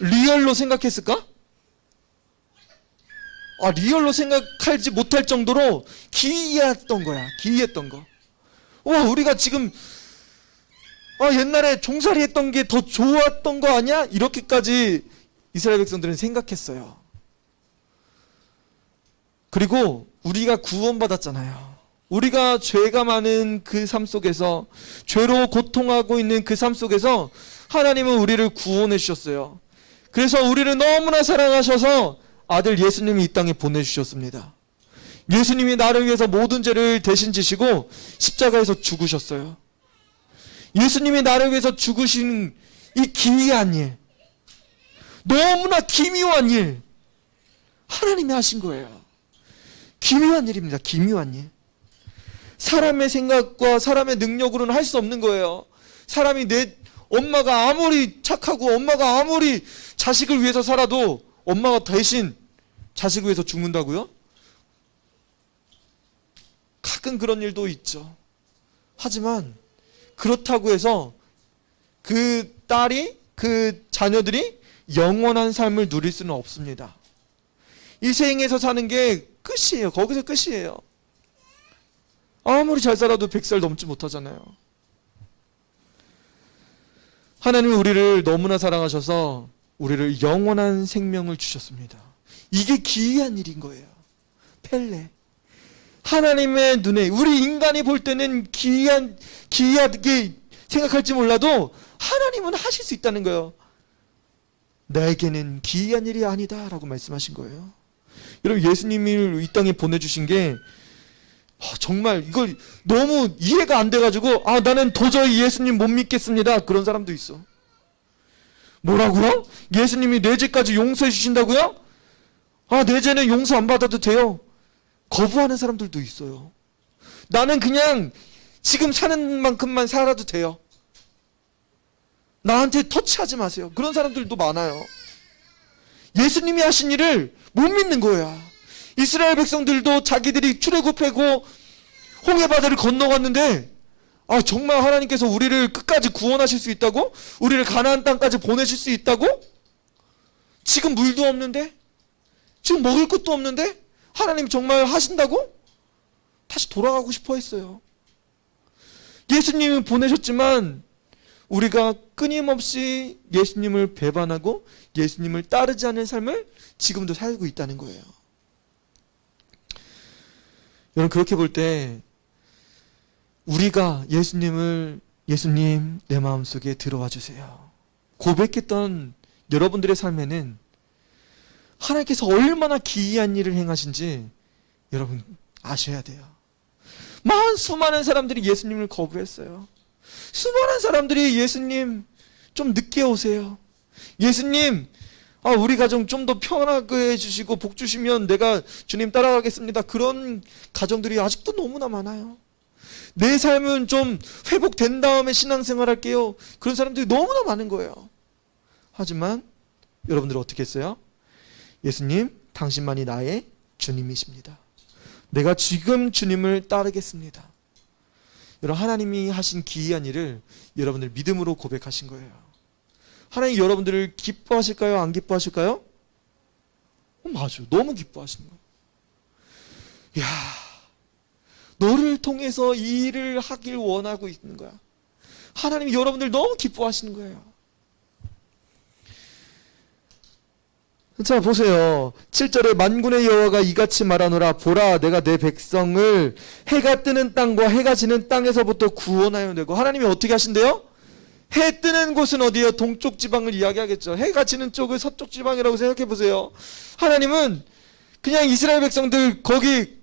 리얼로 생각했을까? 리얼로 생각하지 못할 정도로 기이했던 거야. 기이했던 거. 와, 우리가 지금 옛날에 종살이 했던 게 더 좋았던 거 아니야? 이렇게까지 이스라엘 백성들은 생각했어요. 그리고 우리가 구원받았잖아요. 우리가 죄가 많은 그 삶 속에서, 죄로 고통하고 있는 그 삶 속에서 하나님은 우리를 구원해 주셨어요. 그래서 우리를 너무나 사랑하셔서 아들 예수님이 이 땅에 보내주셨습니다. 예수님이 나를 위해서 모든 죄를 대신 지시고 십자가에서 죽으셨어요. 예수님이 나를 위해서 죽으신 이 기이한 일, 너무나 기묘한 일, 하나님이 하신 거예요. 기묘한 일입니다. 기묘한 일. 사람의 생각과 사람의 능력으로는 할 수 없는 거예요. 사람이 엄마가 아무리 착하고 엄마가 아무리 자식을 위해서 살아도 엄마가 대신 자식을 위해서 죽는다고요? 가끔 그런 일도 있죠. 하지만 그렇다고 해서 그 자녀들이 영원한 삶을 누릴 수는 없습니다. 이 생에서 사는 게 끝이에요. 거기서 끝이에요. 아무리 잘 살아도 100살 넘지 못하잖아요. 하나님은 우리를 너무나 사랑하셔서 우리를 영원한 생명을 주셨습니다. 이게 기이한 일인 거예요. 펠레. 하나님의 눈에, 우리 인간이 볼 때는 기이하게 생각할지 몰라도 하나님은 하실 수 있다는 거예요. 나에게는 기이한 일이 아니다 라고 말씀하신 거예요. 여러분, 예수님을 이 땅에 보내주신 게 정말 이걸 너무 이해가 안 돼가지고 나는 도저히 예수님 못 믿겠습니다. 그런 사람도 있어. 뭐라고요? 예수님이 내 죄까지 용서해 주신다고요? 내 죄는 용서 안 받아도 돼요. 거부하는 사람들도 있어요. 나는 그냥 지금 사는 만큼만 살아도 돼요. 나한테 터치하지 마세요. 그런 사람들도 많아요. 예수님이 하신 일을 못 믿는 거야. 이스라엘 백성들도 자기들이 출애굽하고 홍해바다를 건너갔는데 정말 하나님께서 우리를 끝까지 구원하실 수 있다고? 우리를 가나안 땅까지 보내실 수 있다고? 지금 물도 없는데? 지금 먹을 것도 없는데? 하나님 정말 하신다고? 다시 돌아가고 싶어 했어요. 예수님을 보내셨지만 우리가 끊임없이 예수님을 배반하고 예수님을 따르지 않는 삶을 지금도 살고 있다는 거예요. 여러분, 그렇게 볼 때 우리가 예수님 내 마음속에 들어와 주세요 고백했던 여러분들의 삶에는 하나님께서 얼마나 기이한 일을 행하신지 여러분 아셔야 돼요. 수많은 사람들이 예수님을 거부했어요. 수많은 사람들이 예수님 좀 늦게 오세요. 예수님 우리 가정 좀 더 편하게 해주시고 복 주시면 내가 주님 따라가겠습니다. 그런 가정들이 아직도 너무나 많아요. 내 삶은 좀 회복된 다음에 신앙생활 할게요. 그런 사람들이 너무나 많은 거예요. 하지만 여러분들은 어떻게 했어요? 예수님, 당신만이 나의 주님이십니다. 내가 지금 주님을 따르겠습니다. 여러분, 하나님이 하신 기이한 일을 여러분들 믿음으로 고백하신 거예요. 하나님 여러분들을 기뻐하실까요? 안 기뻐하실까요? 맞아요. 너무 기뻐하시는 거예요. 너를 통해서 이 일을 하길 원하고 있는 거야. 하나님이 여러분들 너무 기뻐하시는 거예요. 자, 보세요. 7절에 만군의 여호와가 이같이 말하노라. 보라, 내가 내 백성을 해가 뜨는 땅과 해가 지는 땅에서부터 구원하여 내고. 하나님이 어떻게 하신대요? 해 뜨는 곳은 어디예요? 동쪽 지방을 이야기하겠죠. 해가 지는 쪽을 서쪽 지방이라고 생각해 보세요. 하나님은 그냥 이스라엘 백성들 거기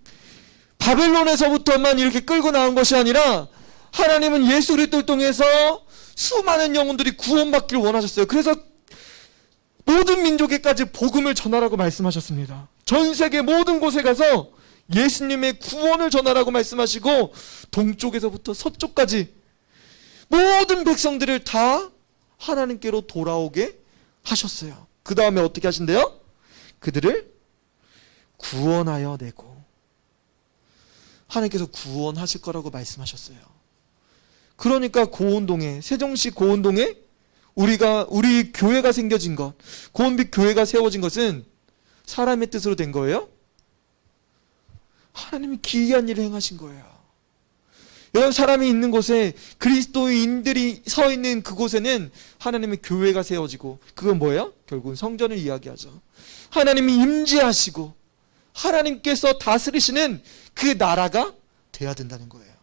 바벨론에서부터만 이렇게 끌고 나온 것이 아니라 하나님은 예수 그리스도를 통해서 수많은 영혼들이 구원받기를 원하셨어요. 그래서 모든 민족에까지 복음을 전하라고 말씀하셨습니다. 전 세계 모든 곳에 가서 예수님의 구원을 전하라고 말씀하시고 동쪽에서부터 서쪽까지 모든 백성들을 다 하나님께로 돌아오게 하셨어요. 그 다음에 어떻게 하신대요? 그들을 구원하여 내고, 하나님께서 구원하실 거라고 말씀하셨어요. 그러니까 고운동에, 세종시 고운동에 우리 교회가 생겨진 것, 고운빛 교회가 세워진 것은 사람의 뜻으로 된 거예요? 하나님이 기이한 일을 행하신 거예요. 여러분, 사람이 있는 곳에, 그리스도인들이 서 있는 그곳에는 하나님의 교회가 세워지고, 그건 뭐예요? 결국은 성전을 이야기하죠. 하나님이 임재하시고 하나님께서 다스리시는 그 나라가 돼야 된다는 거예요.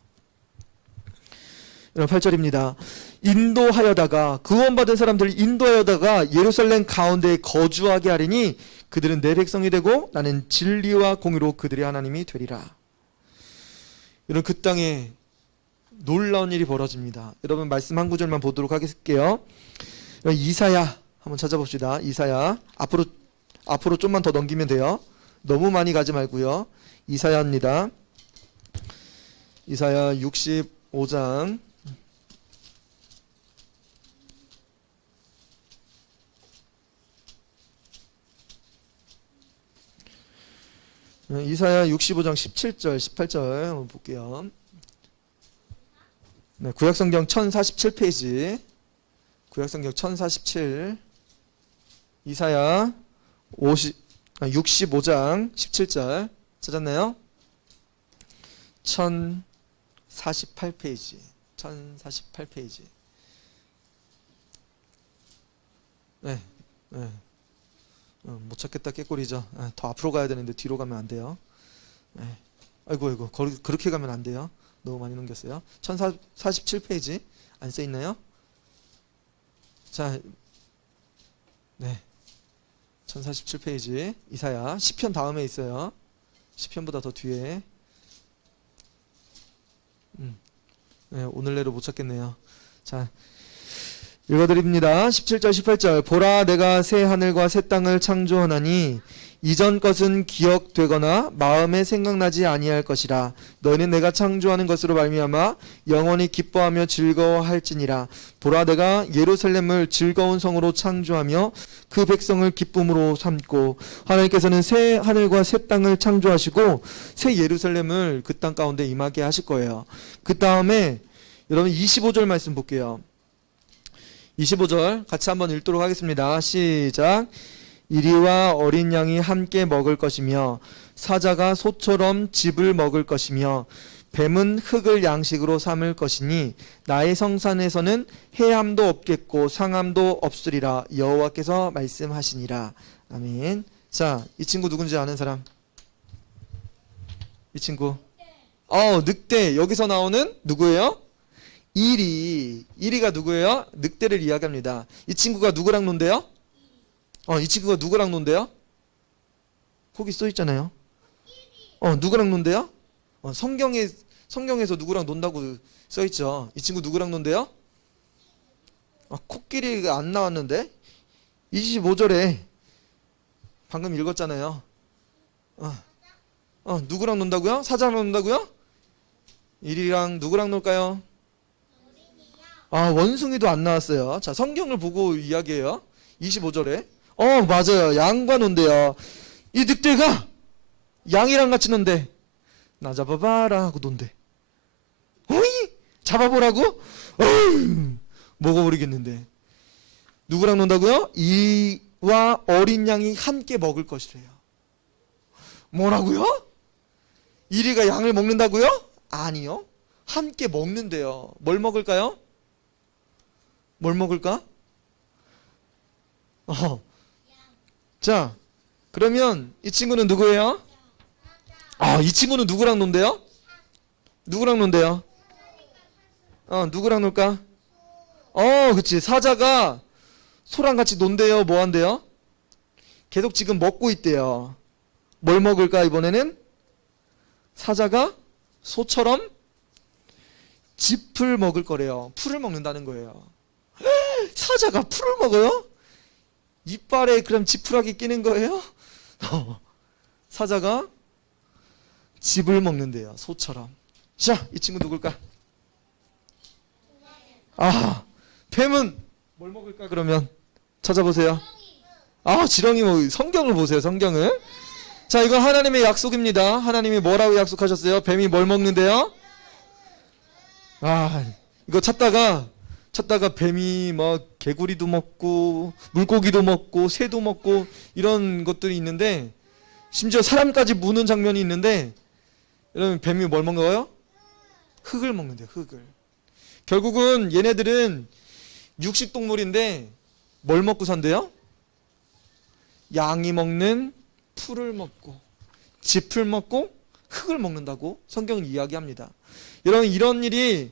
여러분, 8절입니다. 인도하여다가, 구원받은 사람들을 인도하여다가 예루살렘 가운데에 거주하게 하리니 그들은 내 백성이 되고 나는 진리와 공의로 그들의 하나님이 되리라. 여러분, 그 땅에 놀라운 일이 벌어집니다. 여러분, 말씀 한 구절만 보도록 할게요. 이사야 한번 찾아봅시다. 이사야, 앞으로 좀만 더 넘기면 돼요. 너무 많이 가지 말고요. 이사야입니다. 이사야 65장 이사야 65장 17절 18절 한번 볼게요. 네, 구약성경 1047페이지, 구약성경 1047, 이사야 65장 17절 찾았나요? 1048페이지, 1048페이지. 네, 네. 못 찾겠다, 깨꼬리죠. 더 앞으로 가야 되는데 뒤로 가면 안 돼요. 아이고, 그렇게 가면 안 돼요. 너무 많이 넘겼어요. 1047페이지 안 써 있나요? 자, 네, 1047페이지 이사야, 시편 다음에 있어요. 시편보다 더 뒤에. 네, 오늘 내로 못 찾겠네요. 자, 읽어드립니다. 17절 18절. 보라, 내가 새 하늘과 새 땅을 창조하나니 이전 것은 기억되거나 마음에 생각나지 아니할 것이라. 너희는 내가 창조하는 것으로 말미암아 영원히 기뻐하며 즐거워할지니라. 보라, 내가 예루살렘을 즐거운 성으로 창조하며 그 백성을 기쁨으로 삼고. 하나님께서는 새 하늘과 새 땅을 창조하시고 새 예루살렘을 그 땅 가운데 임하게 하실 거예요. 그 다음에 여러분 25절 말씀 볼게요. 25절 같이 한번 읽도록 하겠습니다. 시작. 이리와 어린 양이 함께 먹을 것이며 사자가 소처럼 즙을 먹을 것이며 뱀은 흙을 양식으로 삼을 것이니 나의 성산에서는 해함도 없겠고 상함도 없으리라. 여호와께서 말씀하시니라. 아멘. 자, 이 친구 누군지 아는 사람? 이 친구 늑대. 여기서 나오는 누구예요? 이리가 누구예요? 늑대를 이야기합니다. 이 친구가 누구랑 논대요? 이 친구가 누구랑 논대요? 거기 써 있잖아요. 누구랑 논대요? 성경에서 누구랑 논다고 써 있죠. 이 친구 누구랑 논대요? 코끼리가 안 나왔는데 25절에 방금 읽었잖아요. 누구랑 논다고요? 사자랑 논다고요? 이리랑 누구랑 놀까요? 원숭이도 안 나왔어요. 자, 성경을 보고 이야기해요. 25절에 맞아요. 양과 논대요. 이 늑대가 양이랑 같이 논대. 나 잡아봐라 하고 논대. 어이? 잡아보라고? 먹어버리겠는데. 누구랑 논다고요? 이와 어린 양이 함께 먹을 것이래요. 뭐라고요? 이리가 양을 먹는다고요? 아니요. 함께 먹는데요. 뭘 먹을까요? 뭘 먹을까? 자, 그러면 이 친구는 누구예요? 이 친구는 누구랑 논대요? 누구랑 논대요? 누구랑 놀까? 그치. 사자가 소랑 같이 논대요. 뭐 한대요? 계속 지금 먹고 있대요. 뭘 먹을까 이번에는? 사자가 소처럼 짚을 먹을 거래요. 풀을 먹는다는 거예요. 사자가 풀을 먹어요? 이빨에 그럼 지푸라기 끼는 거예요? 사자가 즙을 먹는데요, 소처럼. 자, 이 친구 누굴까? 아, 뱀은 뭘 먹을까 그러면? 찾아보세요. 아, 지렁이 뭐 성경을 보세요, 성경을. 자, 이건 하나님의 약속입니다. 하나님이 뭐라고 약속하셨어요? 뱀이 뭘 먹는데요? 아, 이거 찾다가 뱀이 막 개구리도 먹고 물고기도 먹고 새도 먹고 이런 것들이 있는데, 심지어 사람까지 무는 장면이 있는데, 여러분 뱀이 뭘 먹어요? 흙을 먹는데요, 흙을. 결국은 얘네들은 육식동물인데 뭘 먹고 산대요? 양이 먹는 풀을 먹고 짚을 먹고 흙을 먹는다고 성경은 이야기합니다. 여러분, 이런 일이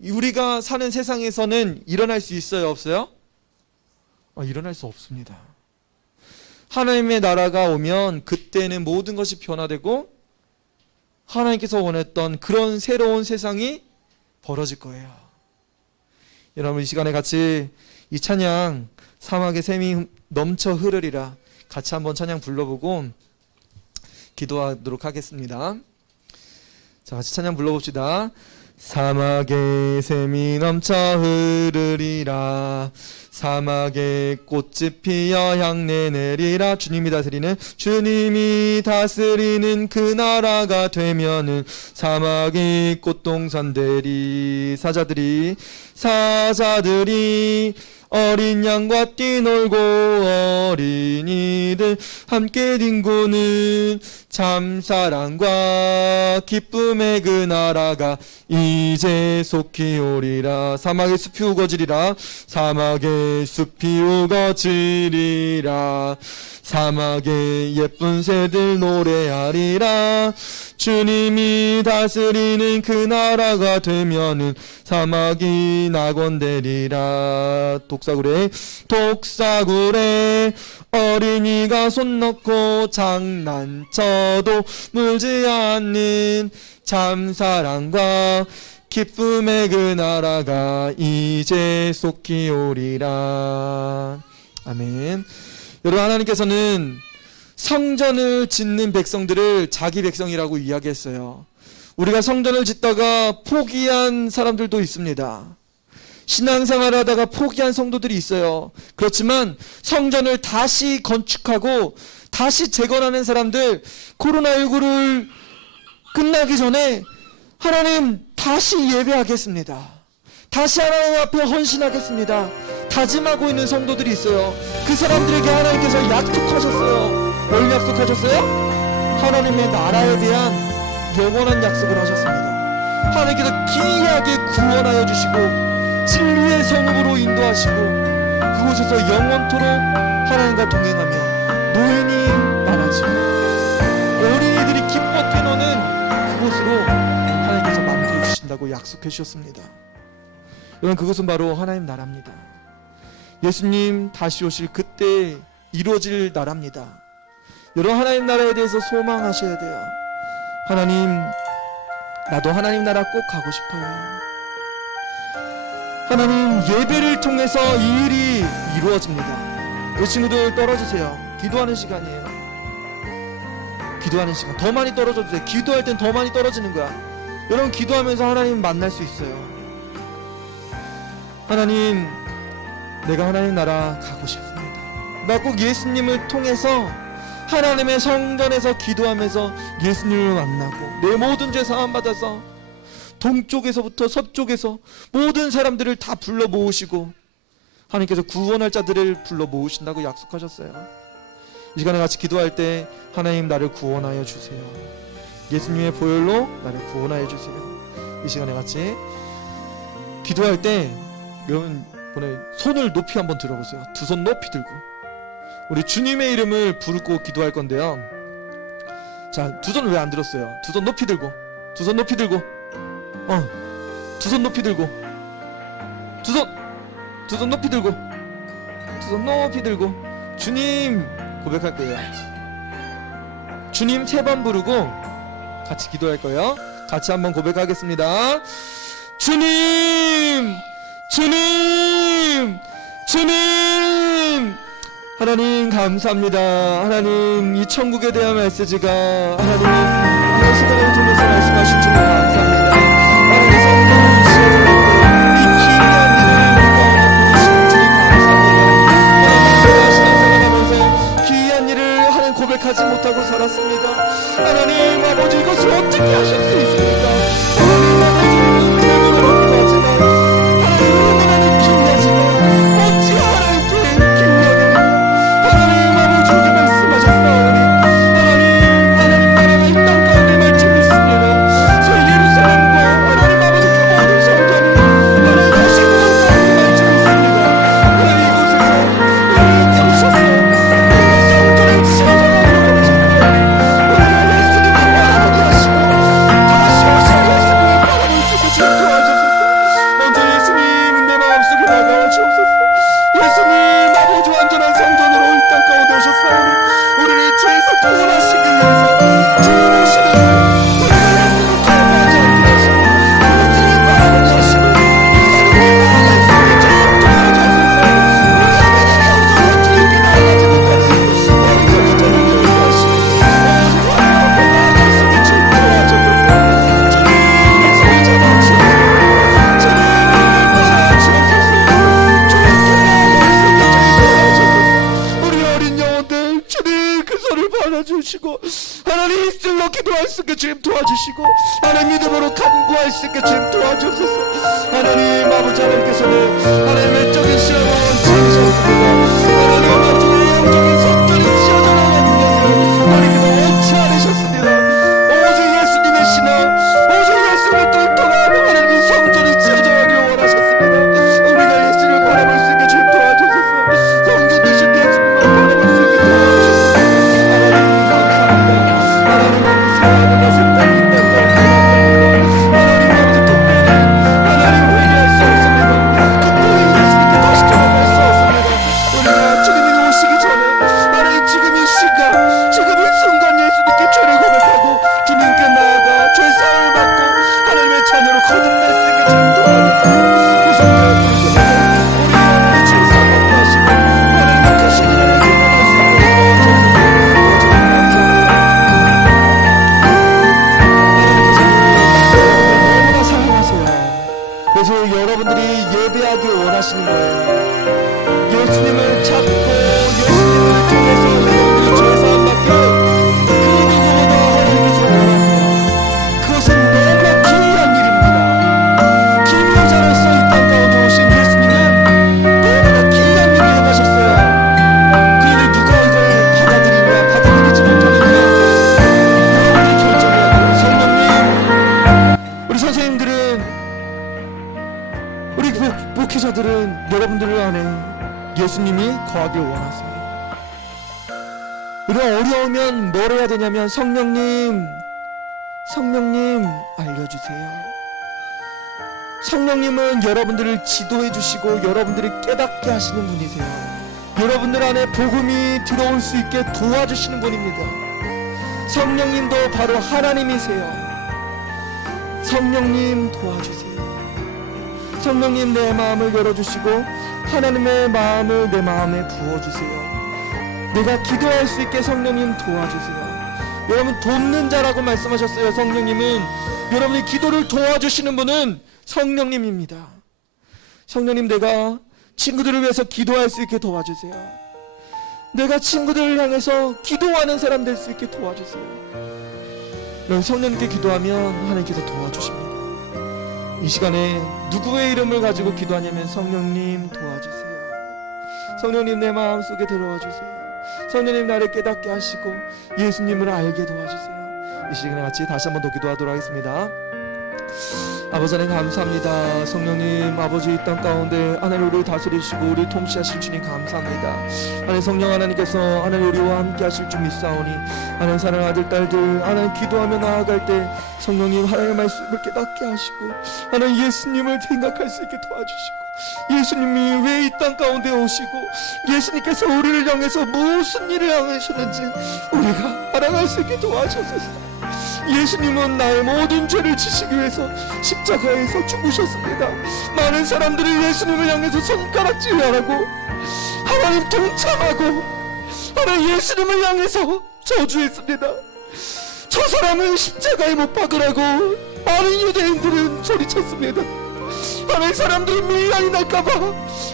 우리가 사는 세상에서는 일어날 수 있어요, 없어요? 일어날 수 없습니다. 하나님의 나라가 오면 그때는 모든 것이 변화되고 하나님께서 원했던 그런 새로운 세상이 벌어질 거예요. 여러분, 이 시간에 같이 이 찬양 사막에 샘이 넘쳐 흐르리라 같이 한번 찬양 불러보고 기도하도록 하겠습니다. 자, 같이 찬양 불러봅시다. 사막에 샘이 넘쳐 흐르리라, 사막에 꽃이 피어 향내 내리라. 주님이 다스리는 그 나라가 되면은 사막이 꽃동산 되리. 사자들이 어린 양과 뛰놀고 어린이들 함께 뒹구는 참사랑과 기쁨의 그 나라가 이제 속히 오리라. 사막의 숲이 우거지리라, 사막의 숲이 우거지리라. 사막에 예쁜 새들 노래하리라. 주님이 다스리는 그 나라가 되면은 사막이 낙원되리라. 독사굴에 어린이가 손 넣고 장난쳐도 물지 않는 참사랑과 기쁨의 그 나라가 이제 속히 오리라. 아멘. 여러분, 하나님께서는 성전을 짓는 백성들을 자기 백성이라고 이야기했어요. 우리가 성전을 짓다가 포기한 사람들도 있습니다. 신앙생활을 하다가 포기한 성도들이 있어요. 그렇지만 성전을 다시 건축하고 다시 재건하는 사람들, 코로나19를 끝나기 전에 하나님 다시 예배하겠습니다, 다시 하나님 앞에 헌신하겠습니다 다짐하고 있는 성도들이 있어요. 그 사람들에게 하나님께서 약속하셨어요. 뭘 약속하셨어요? 하나님의 나라에 대한 영원한 약속을 하셨습니다. 하나님께서 기이하게 구원하여 주시고 진리의 성읍으로 인도하시고 그곳에서 영원토록 하나님과 동행하며 노인이 많아지고 어린이들이 기뻐 뛰노는 그곳으로 하나님께서 만들어 주신다고 약속해 주셨습니다. 여러분, 그것은 바로 하나님 나라입니다. 예수님 다시 오실 그때 이루어질 나라입니다. 여러분, 하나님 나라에 대해서 소망하셔야 돼요. 하나님, 나도 하나님 나라 꼭 가고 싶어요. 하나님, 예배를 통해서 이 일이 이루어집니다. 이 친구들 떨어지세요. 기도하는 시간이에요. 기도하는 시간. 더 많이 떨어져도 돼. 기도할 땐 더 많이 떨어지는 거야. 여러분, 기도하면서 하나님 만날 수 있어요. 하나님, 내가 하나님 나라 가고 싶습니다. 나 꼭 예수님을 통해서 하나님의 성전에서 기도하면서 예수님을 만나고 내 모든 죄 사함 받아서 동쪽에서부터 서쪽에서 모든 사람들을 다 불러 모으시고 하나님께서 구원할 자들을 불러 모으신다고 약속하셨어요. 이 시간에 같이 기도할 때 하나님, 나를 구원하여 주세요. 예수님의 보혈로 나를 구원하여 주세요. 이 시간에 같이 기도할 때 여러분 손을 높이 한번 들어보세요. 두 손 높이 들고 우리 주님의 이름을 부르고 기도할 건데요. 자, 두 손 왜 안 들었어요? 두 손 높이 들고, 두 손 높이 들고, 두 손 높이 들고, 두 손 높이 들고, 두 손 높이 들고 주님 고백할 거예요. 주님 3번 부르고 같이 기도할 거예요. 같이 한번 고백하겠습니다. 주님, 주님, 주님. 하나님 감사합니다. 하나님 이 천국에 대한 메시지가 하나님 시간을 통해서 말씀하신 주님 감사합니다. 하나님 성령을 지어주는데 이 기이한 일을 우리 가운데 부르시는 주님 감사합니다. 하나님 제가 신앙생활하면서 기이한 일을 하나님 고백하지 못하고 살았습니다. 하나님 아버지 이것을 어떻게 하실 수 있습니까? 하나님 아버지 은혜로 오기도 하지만 하나님 응원하는 기이하지만 어찌 하나님께 기이하게 하나님 아버지 주님 말씀하셨사오니 하나님 나라가 이 땅 가운데 말씀 있습니다. 저 예루살렘과 하나님 아버지 그 모든 성전이 하나님 다시 이 땅 가운데 말씀 있습니다. 하나님 이곳에서 하나님 부르셔서 성전을 지어져가기로 원하셨사오니 하나님 예수님을 바라보게 하시고 다시 오셔 예수님을 바라볼 수 있게 주님 도와주소서. 먼저 예수님 내 마음속에 다가와 주옵소서. 예수님 아버지 완전한 성전으로 이 땅 가운데 오셨사오니 우리를 죄에서 구원하시기 위해서 주님 오시는 우리가 예수님을 거부하지 않게 하시고 예수님을 바라보게 하시고 예수님을 바라볼 수 있게 주님 도와주소서. 우리가 하나님의 영성으로 주님께 나아가지 못하는 어리석은 저를 이렇게 하시고 오직 하나님 앞에 나아갈 수 있게 주님 도와주소서. 주님 예수님 잡아주소서. 주님 우리를 도와주소서. 주님께 나아갈 수 있게 주님 도와주소서. 우리 어린 영혼들 주님 그 손을 받아주시고 하나님 입술로 기도할 수 있게 주님 도와주시고 하나님 믿음으로 간구할 수 있게 주님 도와주소서. 하나님 아버지 하나님께서는 하나님 외적인 신앙을 원치셨습니다. 하나님 아버지 영적인 성전이 지어져 나가는 것을 하나님께서 원치 않으셨습니다. 오직 예수님의 신앙 오직 예수님을 통한 하나님의 성전이 지어져 가기를 원하셨습니다. 우리가 예수님을 바라볼 수 있게 주님 도와주소서. 성전 되신 예수님을 바라볼 수 있게 도와주소서. 하나님 감사합니다. 하나님 아버지 하나님과 생각이 있다고 하나님 아버지 특별히 하나님 회개할 수 없습니다. 특별히 예수님께 다시 돌아갈 수 없습니다. 우리가 주님이 오시기 전에 하나님 지금 이 시간 지금 이 순간 예수님께 죄를 고백하고 주님께 나아가 죄 사함을 받고 하나님의 자녀로 거듭날 수 있게 주님 도와주소서. 이 성전을 통해서 우리 영혼이 죄 사함 받게 하시고 하나님의 크신 은혜를 경험할 수 있게 도와주소서. 주님 감사합니다. 하나님께서 너무나 사랑하세요. 그래서 여러분들이 예배하길 원하시는 거예요. 예수님을 찾고 예수님을 통해서 여러분들이 죄사함 받게 그 누구보다 하나님께서 원하세요. 그것은 너무나 기이한 일입니다. 기묘자로서 이 땅 가운데 오신 예수님은 너무나 기이한 일을 행하셨어요. 그런데 누가 이걸 받아들이냐 받아들이지 못하느냐 여러분들이 결정해야 돼요. 성령님 우리 선생님들은 우리 목회자들은 여러분들 안에 예수님이 거하길 원하세요. 우리가 어려우면 뭘 해야 되냐면 성령님 알려주세요. 성령님은 여러분들을 지도해 주시고 여러분들을 깨닫게 하시는 분이세요. 여러분들 안에 복음이 들어올 수 있게 도와주시는 분입니다. 성령님도 바로 하나님이세요. 성령님 도와주세요. 성령님 내 마음을 열어주시고 하나님의 마음을 내 마음에 부어주세요. 내가 기도할 수 있게 성령님 도와주세요. 여러분 돕는 자라고 말씀하셨어요. 성령님은 여러분의 기도를 도와주시는 분은 성령님입니다. 성령님 내가 친구들을 위해서 기도할 수 있게 도와주세요. 내가 친구들을 향해서 기도하는 사람 될 수 있게 도와주세요. 여러분 성령님께 기도하면 하나님께서 도와주십니다. 이 시간에 누구의 이름을 가지고 기도하냐면 성령님 도와주세요. 성령님 내 마음속에 들어와 주세요. 성령님 나를 깨닫게 하시고 예수님을 알게 도와주세요. 이 시간에 같이 다시 한번 더 기도하도록 하겠습니다. 아버지 하나님 감사합니다. 성령님 아버지 이 땅 가운데 하나님 우리를 다스리시고 우리를 통치하실 주님 감사합니다. 하나님 성령 하나님께서 하나님 우리와 함께 하실 줄 믿사오니 하나님 사랑하는 아들 딸들 하나님 기도하며 나아갈 때 성령님 하나님의 말씀을 깨닫게 하시고 하나님 예수님을 생각할 수 있게 도와주시고 예수님이 왜 이 땅 가운데 오시고 예수님께서 우리를 향해서 무슨 일을 하셨는지 우리가 알아갈 수 있게 도와주소서. 예수님은 나의 모든 죄를 지시기 위해서 십자가에서 죽으셨습니다. 많은 사람들이 예수님을 향해서 손가락질하고 하나님 동참하고 하나님 예수님을 향해서 저주했습니다. 저 사람을 십자가에 못 박으라고 많은 유대인들은 소리쳤습니다. 하나님 사람들이 밀란이 날까봐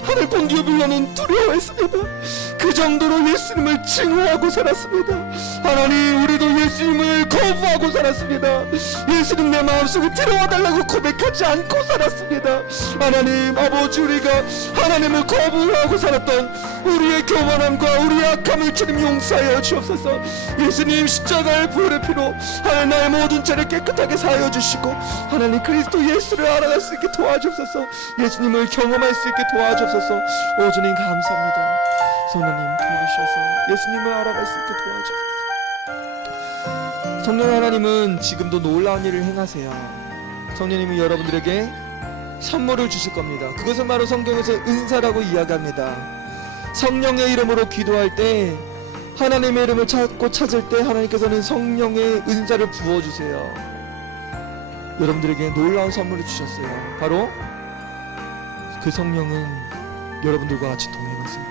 하나님 본디오 빌라는 두려워했습니다. 그 정도로 예수님을 증오하고 살았습니다. 하나님 우리도 예수님을 거부하고 살았습니다. 예수님 내 마음속에 들어와달라고 고백하지 않고 살았습니다. 하나님 아버지 우리가 하나님을 거부하고 살았던 우리의 교만함과 우리의 악함을 주님 용서하여 주옵소서. 예수님 십자가의 보혈의 피로 하나님 나의 모든 죄를 깨끗하게 사하여 주시고 하나님 그리스도 예수를 알아갈 수 있게 도와주옵소서. 예수님을 경험할 수 있게 도와주옵소서. 오 주님 감사합니다. 성령님 도와주셔서 예수님을 알아갈 수 있게 도와주옵소서. 성령 하나님은 지금도 놀라운 일을 행하세요. 성령님이 여러분들에게 선물을 주실 겁니다. 그것은 바로 성경에서 은사라고 이야기합니다. 성령의 이름으로 기도할 때 하나님의 이름을 찾고 찾을 때 하나님께서는 성령의 은사를 부어주세요. 여러분들에게 놀라운 선물을 주셨어요. 바로 그 성령은 여러분들과 같이 동행하세요.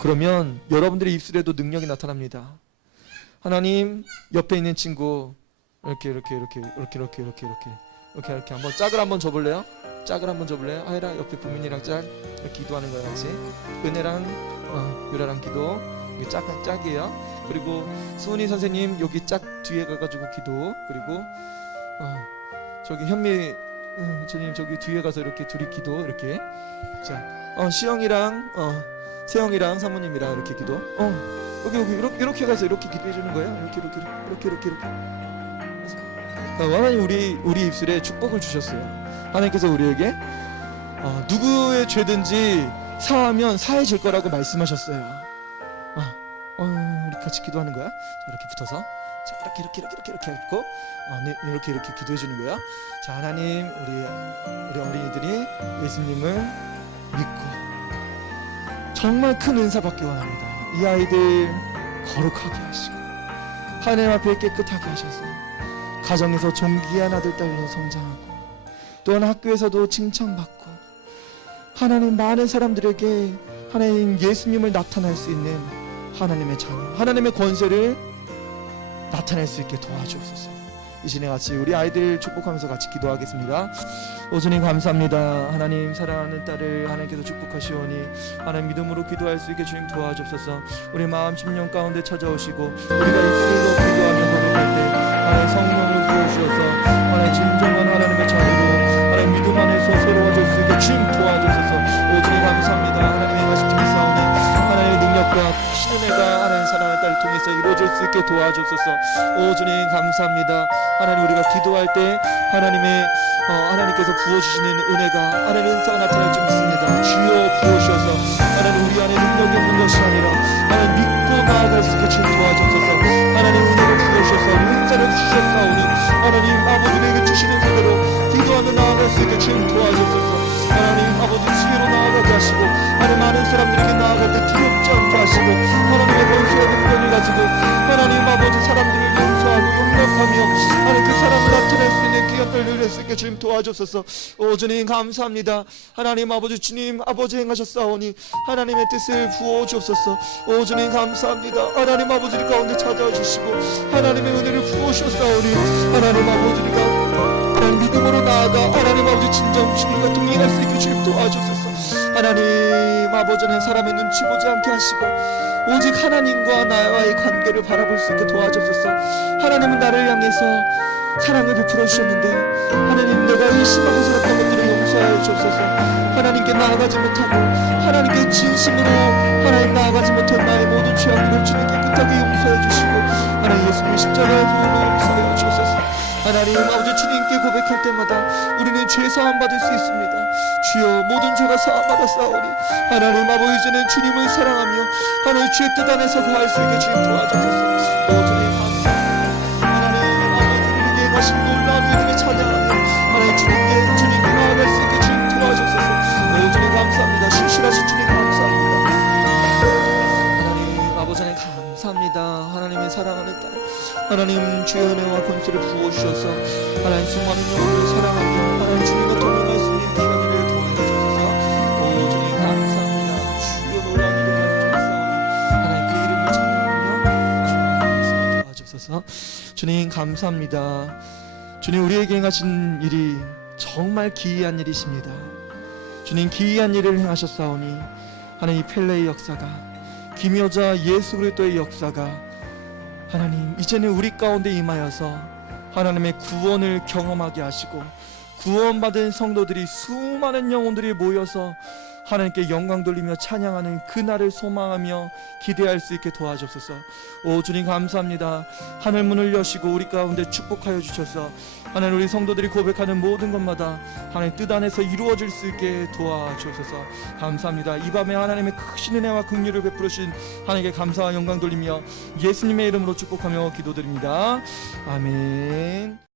그러면 여러분들의 입술에도 능력이 나타납니다. 하나님 옆에 있는 친구 이렇게 한번 짝을 한번 줘볼래요? 짝을 한번 줘볼래요? 아이랑 옆에 부민이랑 짝 이렇게 기도하는 거야 같이. 은혜랑 유라랑 기도 이게 짝이에요. 그리고 수은이 선생님 여기 짝 뒤에 가가지고 기도. 그리고 저기 현미 주님 저기 뒤에 가서 이렇게 둘이 기도 이렇게. 자, 시영이랑 세영이랑 사모님이랑 이렇게 기도. 여기 이렇게 가서 이렇게 기도해 주는 거예요. 이렇게. 하나님 우리 입술에 축복을 주셨어요. 하나님께서 우리에게 누구의 죄든지 사하면 사해질 거라고 말씀하셨어요. 우리 같이 기도하는 거야. 자, 이렇게 붙어서 자, 이렇게 했고 이렇게 기도해 주는 거야. 자, 하나님 우리 어린이들이 예수님을 믿고 정말 큰 은사 받기 원합니다. 이 아이들 거룩하게 하시고 하나님 앞에 깨끗하게 하셔서 가정에서 존귀한 아들 딸로 성장하고 또한 학교에서도 칭찬받고 하나님 많은 사람들에게 하나님 예수님을 나타낼 수 있는 하나님의 자녀, 하나님의 권세를 나타낼 수 있게 도와주옵소서. 이 시간에 같이 우리 아이들 축복하면서 같이 기도하겠습니다. 오주님 감사합니다. 하나님 사랑하는 딸을 하나님께서 축복하시오니 하나님 믿음으로 기도할 수 있게 주님 도와주옵소서. 우리 마음 심령 가운데 찾아오시고 우리가 입술로 기도하며 고백할 때 하나님 성령을 부어주셔서 하나님 진정한 하나님의 자녀로 하나님 믿음 안에서 새로워질 수 있게 주님 도와주셔서. 오주님 감사합니다. 하나님의 행하신 축복사오니 하나님의 능력과 신은혜가 하나님 사랑하는 딸을 통해서 이루어질 수 있게 도와주옵소서. 오주님 감사합니다. 하나님 우리가 기도할 때 하나님께서 부어주시는 은혜가 하나님 은사가 나타날 줄 믿습니다. 주여 부어주셔서 하나님 우리 안에 능력이 없는 것이 아니라 하나님 믿고 나아갈 수 있게 주님 도와주셔서 하나님 은혜를 부어주셔서 은사를 주셨사오니 하나님 아버지에게 주시는 그대로 기도하며 나아갈 수 있게 주님 도와주셔서 하나님 아버지 지혜로 나아가게 하시고 하나님 많은 사람들에게 나아갈 때 두렵지 않게 하시고 하나님의 권세와 능력을 가지고 하나님 아버지 사람들을 용서하고 용납하며 하나님 그 사람을 나타낼 수 있는 귀한 딸 누릴 수 있게 주님 도와주셔서. 오 주님 감사합니다. 하나님 아버지 주님 아버지 행하셨사오니 하나님의 뜻을 부어주옵소서. 오 주님 감사합니다. 하나님 아버지 가운데 찾아와 주시고 하나님의 은혜를 부어주셨사오니 하나님 아버지가 하나님 믿음으로 나아가 하나님 아버지 진정 주님과 동행할 수 있게 주님 도와주소서. 하나님 아버지는 사람의 눈치 보지 않게 하시고 오직 하나님과 나와의 관계를 바라볼 수 있게 도와주소서. 하나님은 나를 향해서 사랑을 베풀어 주셨는데 하나님 내가 의심하고 살았던 것들을 용서하여 주옵소서. 하나님께 나아가지 못하고 하나님께 진심으로 하나님 나아가지 못한 나의 모든 죄악들을 주님 깨끗하게 용서해 주시고 하나님 예수님 십자가의 보혈로 용서하여 주옵소서. 하나님 아버지 주님께 고백할 때마다 우리는 죄 사함 받을 수 있습니다. 주여 모든 죄가 사함 받았사오니 하나님 아버지는 주님을 사랑하며 하나님 주의 뜻 안에서 거할 수 있게 주님 도와주소서. 오 주님 감사합니다. 하나님 아버지 우리에게 행하신 놀라운 믿음을 찬양하며 하나님 주님께 나아갈 수 있게 주님 도와주소서. 오 주님 감사합니다. 신실하신 주님 감사합니다. 하나님 아버지는 감사합니다. 하나님의 사랑하는 딸 하나님 주의 은혜와 권세를 부어주셔서 하나님 수많은 영혼을 사랑하며 하나님 주님과 동행할 수 있는 기간을 도와주셔서 오 주님 감사합니다. 주님 감사합니다. 주님 우리에게 행하신 일이 정말 기이한 일이십니다. 주님 기이한 일을 행하셨사오니 하나님 이 펠레의 역사가 기묘자 예수 그리스도의 역사가 하나님 이제는 우리 가운데 임하여서 하나님의 구원을 경험하게 하시고 구원받은 성도들이 수많은 영혼들이 모여서 하나님께 영광 돌리며 찬양하는 그날을 소망하며 기대할 수 있게 도와주옵소서. 오 주님 감사합니다. 하늘 문을 여시고 우리 가운데 축복하여 주셔서 하나님 우리 성도들이 고백하는 모든 것마다 하나님 뜻 안에서 이루어질 수 있게 도와주옵소서. 감사합니다. 이 밤에 하나님의 크신 은혜와 긍휼을 베풀으신 하나님께 감사와 영광 돌리며 예수님의 이름으로 축복하며 기도드립니다. 아멘.